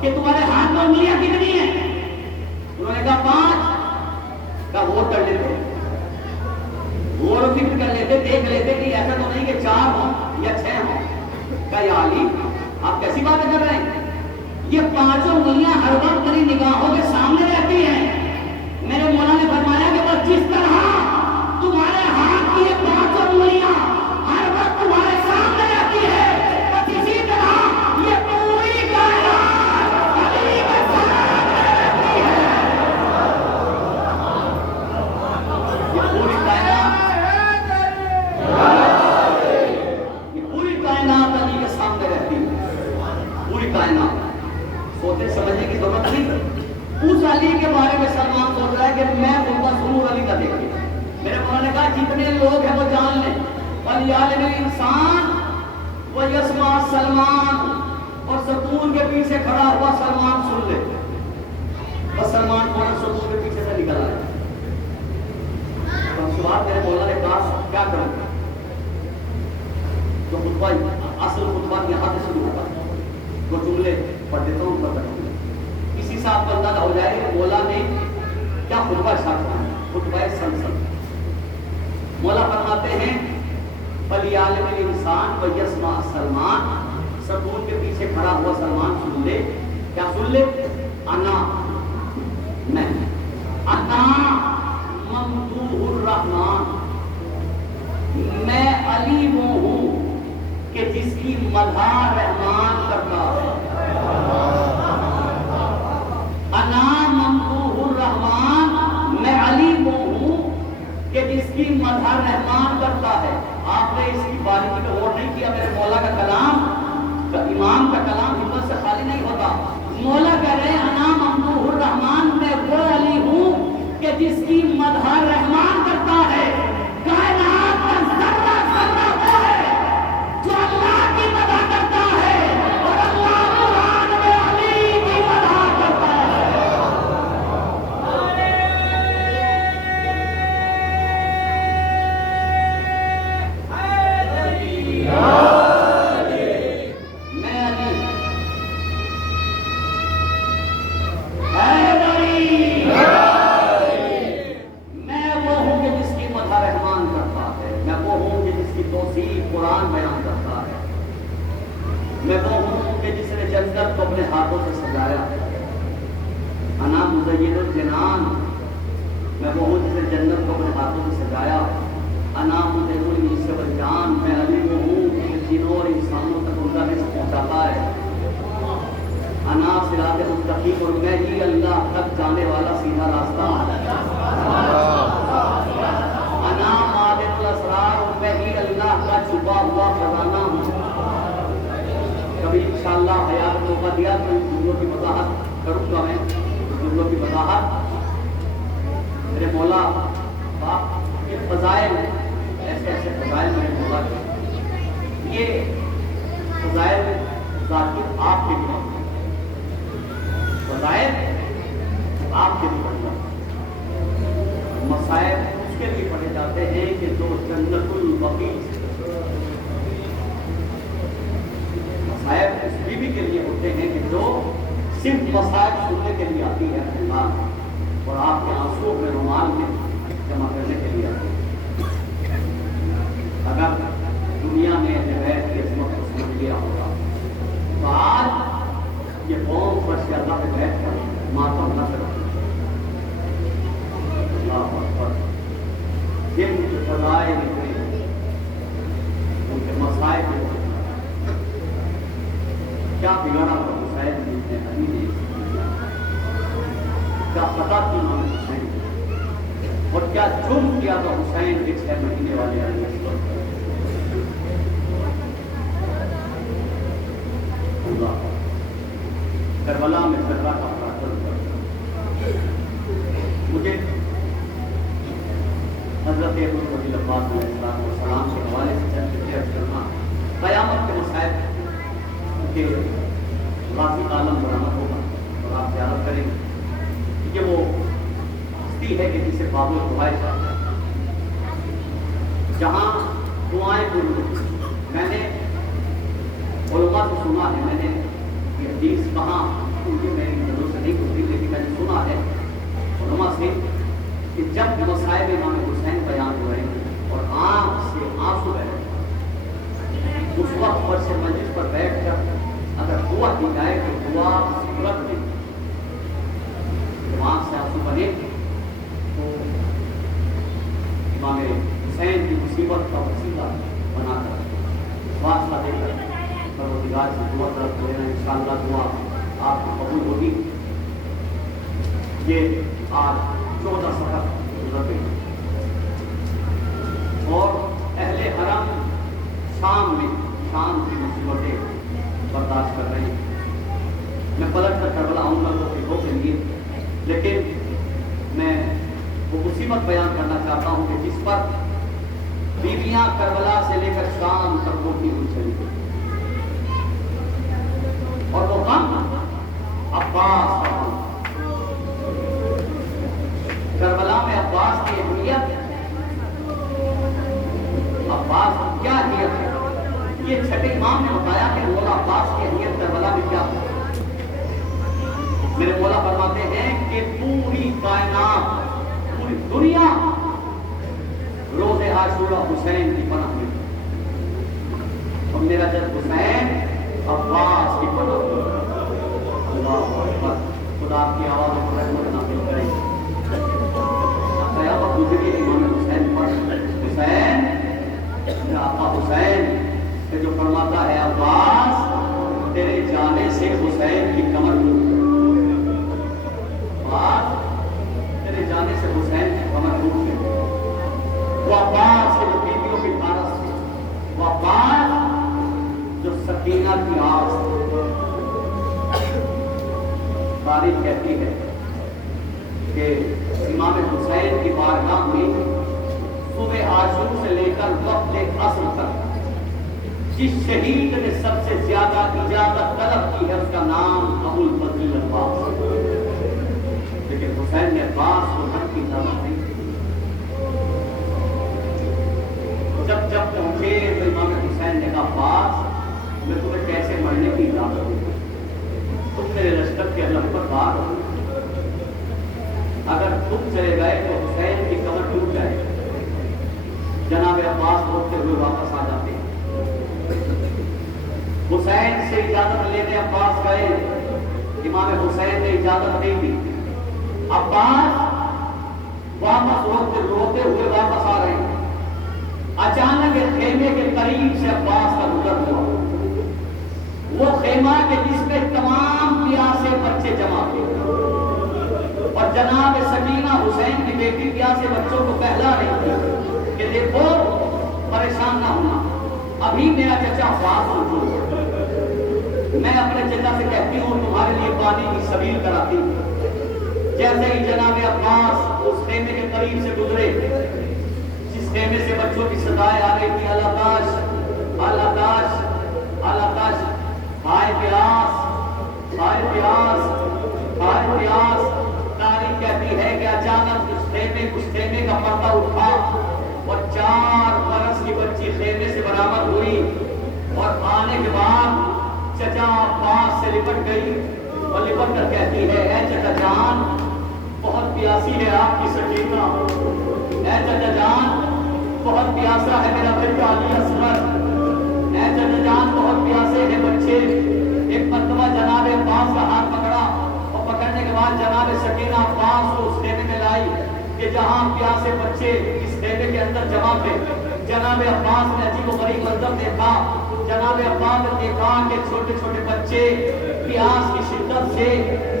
کہ تمہارے ہاتھ پر انگلیاں کتنی ہیں. انہوں نے کہا 5. کہا غور کر لیتے, غور و فکر کر لیتے, دیکھ لیتے کہ ایسا تو نہیں کہ 4 ہوں یا 6 ہوں. کہا یا علی آپ کیسی باتیں کر رہے ہیں, یہ 5 انگلیاں ہر وقت میری نگاہوں کے سامنے رہتی ہیں. میرے مولا نے فرمایا کہ بس جس طرح تمہارے ہاتھ کی یہ 5 انگلیاں ہر وقت تمہارے سامنے رہتی ہے, بس اسی طرح یہ پوری کائنات علی کے سامنے رہتی ہے. یہ پوری کائنات علی کے سامنے رہتی ہے. پوری کائنات سوچنے سمجھنے کی ضرورت نہیں. جتنے لوگ ہیں وہ جان لیں وَلْيَعْلَمِ الْإِنسَانُ وَيَسْمَعَ سلمان، اور ستون کے پیچھے کھڑا ہوا سلمان سن لے. بس سلمان فوراً ستون کے پیچھے سے نکل آئے. سوال میرے مولا نے کہا کیا کروں؟ تو خطبہ اصل خطبہ یہاں سے شروع ہوگا. وہ جملے پڑھ دیتا ہوں پر اسی سے آپ کو اندازہ ہو جائے کہ مولا نے کیا خطبہ ارشاد فرمایا. خطبہ سلسل. مولا فرماتے ہیں فَلْيَعْلَمِ الْإِنسَانُ وَيَسْمَعَ سلمان، ستون کے پیچھے کھڑا ہوا سلمان سن لے. کیا سن لے؟ انا میں، انا ممدوح الرحمن، میں علی وہ ہوں کہ جس کی مدح رحمان کرتا ہے. انا ممدوح الرحمن، میں علی وہ ہوں کہ جس کی مدح رحمان کرتا ہے. آپ نے اس کی باریکی پہ غور نہیں کیا. میرے مولا کا کلام، امام کا کلام ہمت سے خالی نہیں ہوتا. مولا کہہ رہے ہیں انا ممدوح الرحمن، میں وہ علی ہوں کہ جس کی مدح رحمان کرتا ہے. کائنات کا ذرہ ذرہ وہ ہے جو اللہ کی مدح کرتا ہے، اور اللہ قرآن میں علی کی مدح کرتا ہے. قرآن بیان کرتا ہے. میں وہ ہوں کہ جس نے جنت کو اپنے ہاتھوں سے سجایا. انا مزین الجنان، میں وہ ہوں جس نے جنت کو اپنے ہاتھوں سے سجایا. انا مدعو الانس والجان، میں علی وہ ہوں کہ جنوں اور انسانوں تک عمدہ سے پہنچاتا ہے. انا صراط مستقیم، اور میں ہی اللہ تک جانے والا سیدھا راستہ. انا معدن الاسرار، اور میں ہی اللہ کا چھپا ہوا خزانہ ہوں. کبھی انشاءاللہ حیات موقع دیا تو ان جملوں کی وضاحت کروں گا. میں جملوں کی وضاحت میرے مولا باپ کے فضائل، ایسے ایسے فضائل میرے مولا کے، یہ فضائل ذاتی آپ کے بھی فضائل آپ کے بھی بن مسائل اس کے لیے پڑھے جاتے ہیں کہ جو جنت البقیع، مسائل اس بیوی کے لیے ہوتے ہیں کہ جو صرف مسائل سننے کے لیے آتی ہے اللہ، اور آپ کے آنسو میں رومال میں جمع کرنے کے لیے آتی ہے. اگر دنیا میں روایت کی عظمت کو سمجھ لیا ہوگا تو آج یہ قوم پر اللہ پہ بیٹھ کر ماتم نہ کرتی. اللہ اکبر. جن کے فضائل نکلے ان کے مسائل کیا بگڑا تو مسائل ملتے ہیں. ابھی نہیں کیا پتا تھی امام حسین، اور کیا جرم کیا تھا حسین کے 6 مہینے والے اللہ. کربلا میں ذرہ کا مجھے حضرت ابوالفضل عباس علیہ السلام کے حوالے سے چند ذکر کرنا. قیامت کے مسائل کے غازی عالم برآمد ہوگا اور آپ زیارت کریں گے کہ وہ ہستی ہے کہ جسے باب الدعائے جاتا ہے، جہاں دعائیں پوری. میں نے علماء سے سنا ہے، میں نے یہ حدیث کہاں کیونکہ میری نظروں سے نہیں گزری، لیکن میں نے سنا ہے علماء سے کہ جب مسائل امام حسین بیان ہو رہے ہیں اور آنکھ سے آنسو بہ رہے ہیں، اس وقت پر سے مجلس پر بیٹھ کر اگر دعا کی جائے تو دعا صورت میں آنکھ سے آنسو بنے تو امام حسین کی مصیبت کا وسیلہ بنا کر واسطہ دے کر پروردگار سے دعا طرف لینا. انشاءاللہ دعا آپ کو قبول ہوگی. یہ آج 14 سفر گزر گئی اور اہل حرم شام میں شام کی مصیبتیں برداشت کر رہے ہیں. میں پلٹ کر کربلا آؤں گا تو فکروں کے لیے، لیکن میں وہ مصیبت بیان کرنا چاہتا ہوں کہ جس پر بیویاں کربلا سے لے کر شام تک روتی ہوئی چلی گئی، اور وہ غم عباس کا غم۔ کربلا میں عباس کی اہمیت، عباس کی کیا اہمیت ہے، یہ چھٹے امام نے بتایا کہ مولا عباس کی اہمیت کربلا میں کیا ہے۔ میرے مولا فرماتے ہیں کہ پوری کائنات، پوری دنیا روز عاشورہ حسین کی پناہ میں، اور میرا جب حسین عباس کی پناہ میں۔ اللہ اکبر، خدا آپ کی آواز کو رحمت نازل کرے۔ قیامت گزری امام حسین پر، حسین میرا آقا حسین کہ جو فرماتا ہے عباس تیرے جانے سے حسین کی کمر ٹوٹ گئی، تیرے جانے سے حسین کی کمر ٹوٹ گئی۔ وہ عباس کے جو بیویوں کی پارس تھی، وہ عباس جو سکینہ کی آس تھی۔ تاریخ کہتی ہے کہ امام حسین کی بارگاہ میں صبح عاشور سے لے کر وقت عصر تک جس شہید نے سب سے زیادہ اجازت طلب کی ہے اس کا نام ابو الفضل عباس، لیکن حسین نے عباس کو حق کی اجازت نہیں دی۔ جب پہنچے تو امام حسین نے کہا عباس میں تمہیں کیسے مرنے کی اجازت دوں، تم میرے لشکر کے علم پر بار ہو، اگر تم چلے گئے تو حسین کی کمر ٹوٹ جائے گی۔ جناب عباس ہوتے ہوئے واپس آ جاتے ہیں۔ حسین سے اجازت لینے عباس گئے، امام حسین نے اجازت نہیں دی۔ عباس واپس روتے ہوئے واپس آ رہے ہیں، اچانک خیمے کے قریب سے عباس کا گزر ہوا، وہ خیمہ کہ جس میں تمام پیاسے بچے جمع تھے، اور جناب سکینہ حسین کی بیٹی پیاسے بچوں کو پہلا رہی تھی کہ دیکھو پریشان نہ ہونا، ابھی میرا چچا عباس موجود ہے، میں اپنے چچا سے کہتی ہوں تمہارے لیے پانی کی سبیل کراتی ہوں۔ جیسے ہی جناب عباس اس خیمے کے قریب سے گزرے، جس خیمے سے بچوں کی صدائیں آ رہی تھی، اللہ تاش اللہ تاش اللہ تاش، ہائے پیاس ہائے پیاس ہائے پیاس۔ تاریخ کہتی ہے کہ اچانک اس خیمے کا پردہ اٹھا اور 4 برس کی بچی خیمے سے برآمد ہوئی، اور آنے کے بعد چچا عباس سے لپٹ گئی اور لپٹ کر کہتی ہے اے چچا جان بہت پیاسی ہے آپ کی سکینہ، اے چچا جان بہت پیاسا ہے میرا بیٹا علی اصغر، اے چچا جان بہت پیاسے ہیں بچے۔ ایک مرتبہ جناب عباس کا ہاتھ پکڑا، اور پکڑنے کے بعد جناب سکینہ عباس کو اس خیمے میں لائی کہ جہاں پیاسے بچے اس خیمے کے اندر جمع تھے۔ جناب عباس نے عجیب و غریب منظر دیکھا، جناب عباس نے دیکھا کہ چھوٹے چھوٹے بچے پیاس کی شدت سے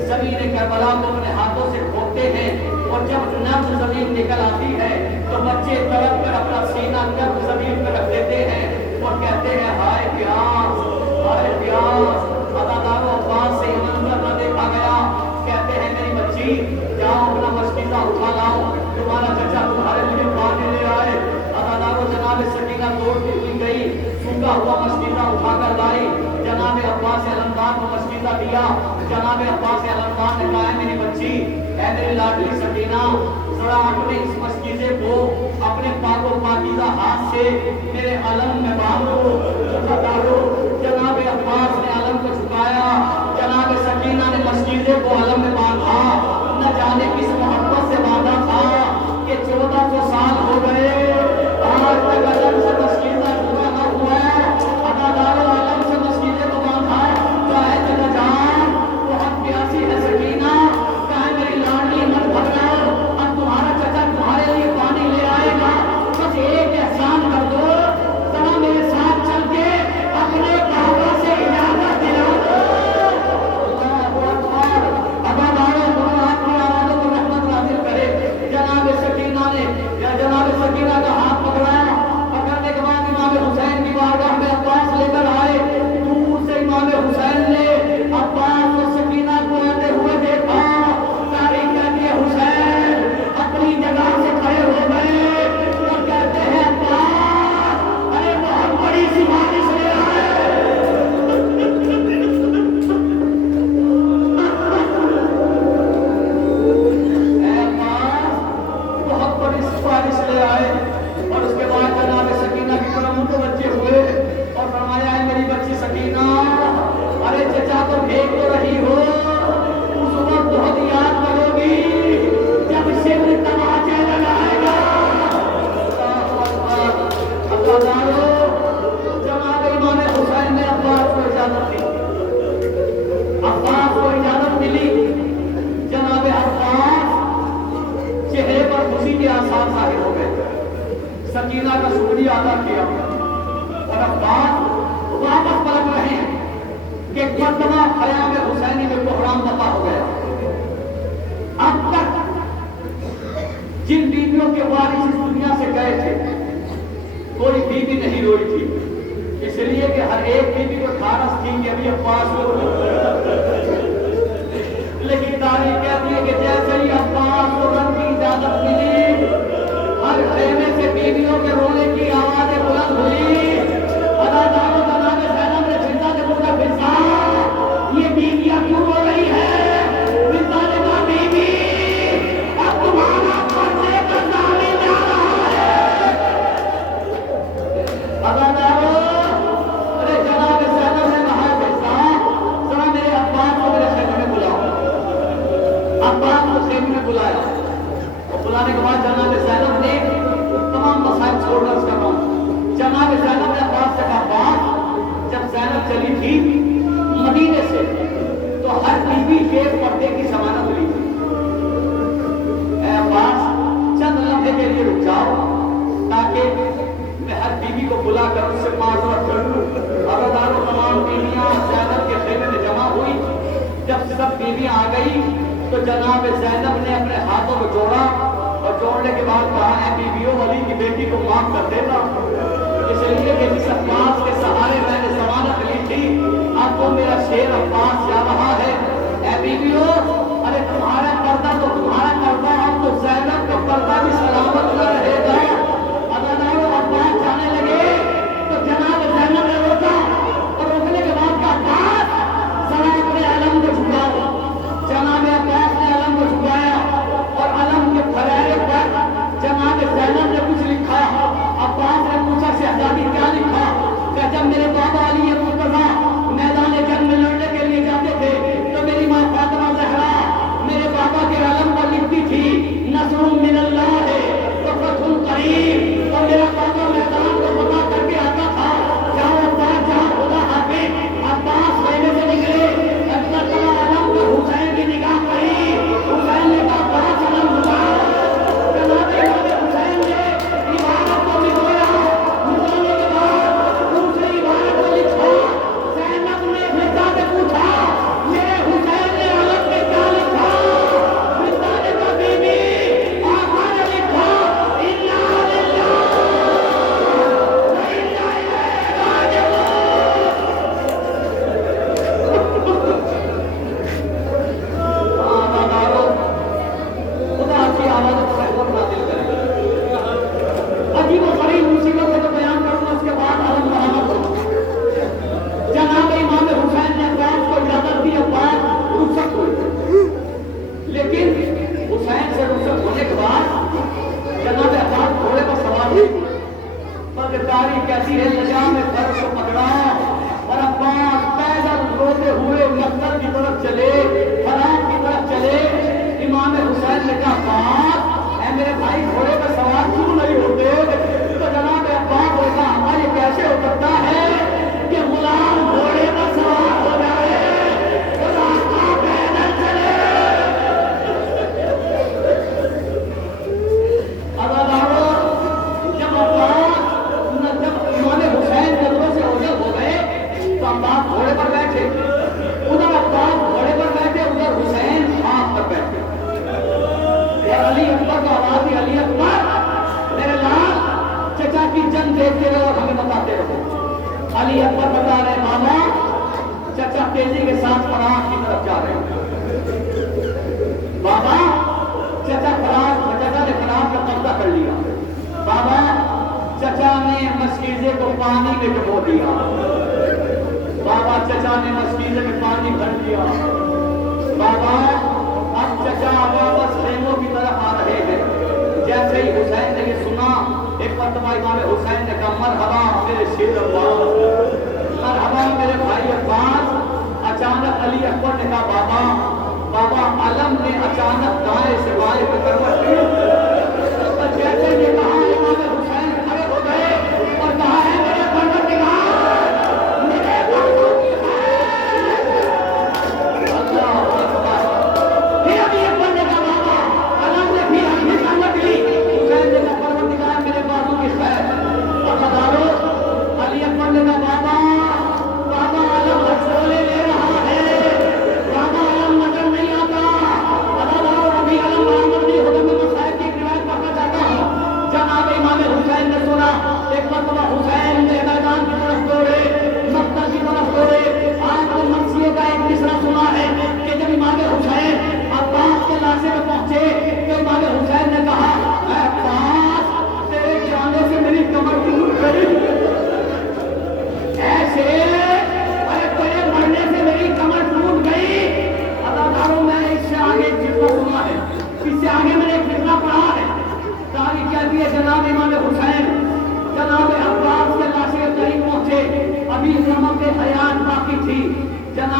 زمین کربلا کو اپنے ہاتھوں سے کھودتے ہیں، اور جب نرم زمین نکل آتی ہے تو بچے تڑپ کر اپنا سینہ نرم زمین پر رکھ دیتے ہیں اور کہتے ہیں ہائے پیاس ہائے پیاس۔ عزادارو عباس سے یہ منظر نہ دیکھا گیا، کہتے ہیں میری بچی جاؤ اپنا مشکیزہ اٹھا لاؤ، تمہارا چچا تمہارے لیے پانی لے آئے۔ عزادارو جناب سکینہ دوڑتی ہوئی گئی، سوکھا ہوا مشکیزہ اٹھا کر لائی، جناب عباس علمدار کو مشکیزہ دیا۔ جناب عباس علمدار نے کہا ہے میری بچی، اے میری لاڈلی سکینہ، ذرا اپنے اس مشکیزے کو اپنے پاک و پاکیزہ ہاتھ سے میرے علم میں باندھو۔ جناب عباس نے علم کو جھکایا، جناب سکینہ نے مشکیزے کو علم میں باندھا، نہ جانے کس محبت سے باندھا تھا کہ 1400 سال ہو گئے آج تک علم سے مشکیزہ جھکا نہ ہوا ہے۔ عزادارو علم سے مشکیزے کو باندھا ہے تو اے چچا جان بہت پیاسی ہے سکینہ، کہے میری لاڈلی مت بھگاؤ، اب تمہارا چچا تمہارے لیے پانی لے آئے گا، بس ایک احسان کر دو، ذرا میرے ساتھ سکینہ کا شکریہ ادا کیا اور اب بات واپس پلٹ رہے ہیں کہ ایک مرتبہ خیام حسینی میں بحران برپا ہو گیا۔ اب تک جن بیویوں کے وارث اس دنیا سے گئے تھے کوئی بیوی نہیں روئی تھی، اس لیے کہ ہر ایک بیوی کو ٹھارس تھی کہ ابھی عباس کو، لیکن تاریخ کہتی ہے کہ جیسے ہی عباس کو رن کی اجازت ملی ہر خیمے سے بیویوں کے رونے کی آوازیں بلند ہوئی۔ اداکار و جناب زینب نے فضا سے پوچھا فضا یہ بیویاں کیوں رو رہی ہے؟ فضا نے کہا بیوی اب تمہارا پردے کا ضامن جا رہا ہے۔ اداکاروں ارے جناب زینب نے کہا فضا ذرا میرے عباس کو میرے خیمے میں بلاؤ۔ عباس کو خیمے میں بلایا اور بلانے کے بعد جناب زینب نے تمام مسائل چھوڑ کر اس کا کام جناب زینب نے عباس سے کہا باپ جب زینب چلی تھی مدینے سے تو ہر بیوی کے پردے کی ضمانت لی تھی۔ اے عباس چند لمحے کے لیے رک جاؤ تاکہ میں ہر بیوی کو بلا کر اس سے معذرت کروں۔ اداکار و تمام بیویاں زینب کے خیمے میں جمع ہوئی۔ جب سب بیویاں آ گئی تو جناب زینب نے اپنے ہاتھوں کو جوڑا اور جوڑنے کے بعد کہا اے بیویوں علی کی بیٹی کو معاف کر دینا، اس لیے کہ جس عباس کے سہارے میں نے ضمانت لی تھی اب وہ میرا شیر عباس جا رہا ہے۔ اے بیویوں ارے تمہارا پردہ تو تمہارا پردہ اب تو زینب کا پردہ بھی سلامت نہ رہے گا۔ اداکاروں عباس جانے لگے تو جناب زینب نے روکا اور روکنے کے بعد کہا عباس ذرا اپنے علم کو جھکاؤ۔ جناب عباس نے علم کو جھکایا اور علم کے پھریرے پر جناب زینب نے کچھ لکھا۔ عباس نے پوچھا شہزادی کیا لکھا؟ کہ جب میرے بابا علی مرتضیٰ میدان جنگ میں لڑنے کے لیے جاتے تھے تو میری ماں فاطمہ زہرا میرے بابا کے علم پر لکھتی تھی نصر من اللہ ہے وفتح قریب، اور میرا بابا میدان کو فتح کر کے آتا تھا جاؤ عباس جاؤ خدا حافظ۔ عباس خیمے سے نکلے اللہ تعالیٰ علم پر حسین کی نگاہ پڑی، حسین نے کہا عباس علم اٹھاؤ۔ جناب امام حسین نے عبارت کو لکھوایا، لکھوانے کے بعد دوسری عبارت کو لکھا۔ زینب نے فضا سے پوچھا میرے حسین نے علم پہ کیا لکھا؟ فضا نے کہا بیوی آقا نے لکھا انا للہ و انا الیہ راجعون۔ اداکاروں خدا کی آواز پر رحمت نازل کرے۔ عجیب و غریب مصیبت کو بیان کروں گا اس کے بعد علم مرحمت ہو۔ جناب امام حسین نے عباس کو اجازت دی، عباس رخصت ہوئے، لیکن حسین سے رخصت ہونے کے بعد جناب عباس گھوڑے پر سوار ہوئے، مگر تاریخ کہتی ہے لجا میں فرش کو پکڑا اور عباس پیدل روتے ہوئے مقتل کی طرف چلے، حرام کی طرف چلے۔ امام حسین نے کہا عباس اے میرے بھائی گھوڑے پر سوار کیوں نہیں ہوتے؟ تو جناب عباس نے کہا یہ کیسے ہو سکتا ہے کہ غلام گھوڑے پر سوار ہو جائے اور آقا پیدل چلے؟ اداکاروں جب امام حسین نظروں سے اوجھل ہو گئے تو عباس گھوڑے پر بیٹھے، ادھر عباس گھوڑے پر بیٹھے ادھر حسین ہاتھ پر بیٹھے اور علی اکبر کو آواز دی علی اکبر میرے لال چچا کی جنگ دیکھتے رہو اور ہمیں بتاتے رہو۔ علی اکبر بتا رہے ماما چچا تیزی کے ساتھ فراق کی طرف جا رہے ہیں۔ بابا چچا نے فراق کا قبضہ کر لیا، بابا چچا نے مشکیزے کو پانی میں ڈبو دیا، بابا چچا نے مشکیزے میں پانی بھر دیا، بابا اب چچا واپس خیموں کی طرف آ رہے ہیں۔ جیسے ہی حسین نے یہ سنا ایک مرتبہ امام حسین نے کہا مرحبا میرے شیر عباس، مرحبا میرے بھائی عباس۔ اچانک علی اکبر نے کہا بابا علم نے اچانک دائیں سے بائیں پہ کروٹ لی، اور جیسے یہ کہا امام حسین کھڑے ہو گئے اور کہا ہے میرے پروردگار میرے بابا کی خیر۔ اللہ اکبر۔ پھر ابھی اکبر نے کہا بابا علم نے پھر کروٹ لی، حسین نے کہا پروردگار میرے بابو کی خیر۔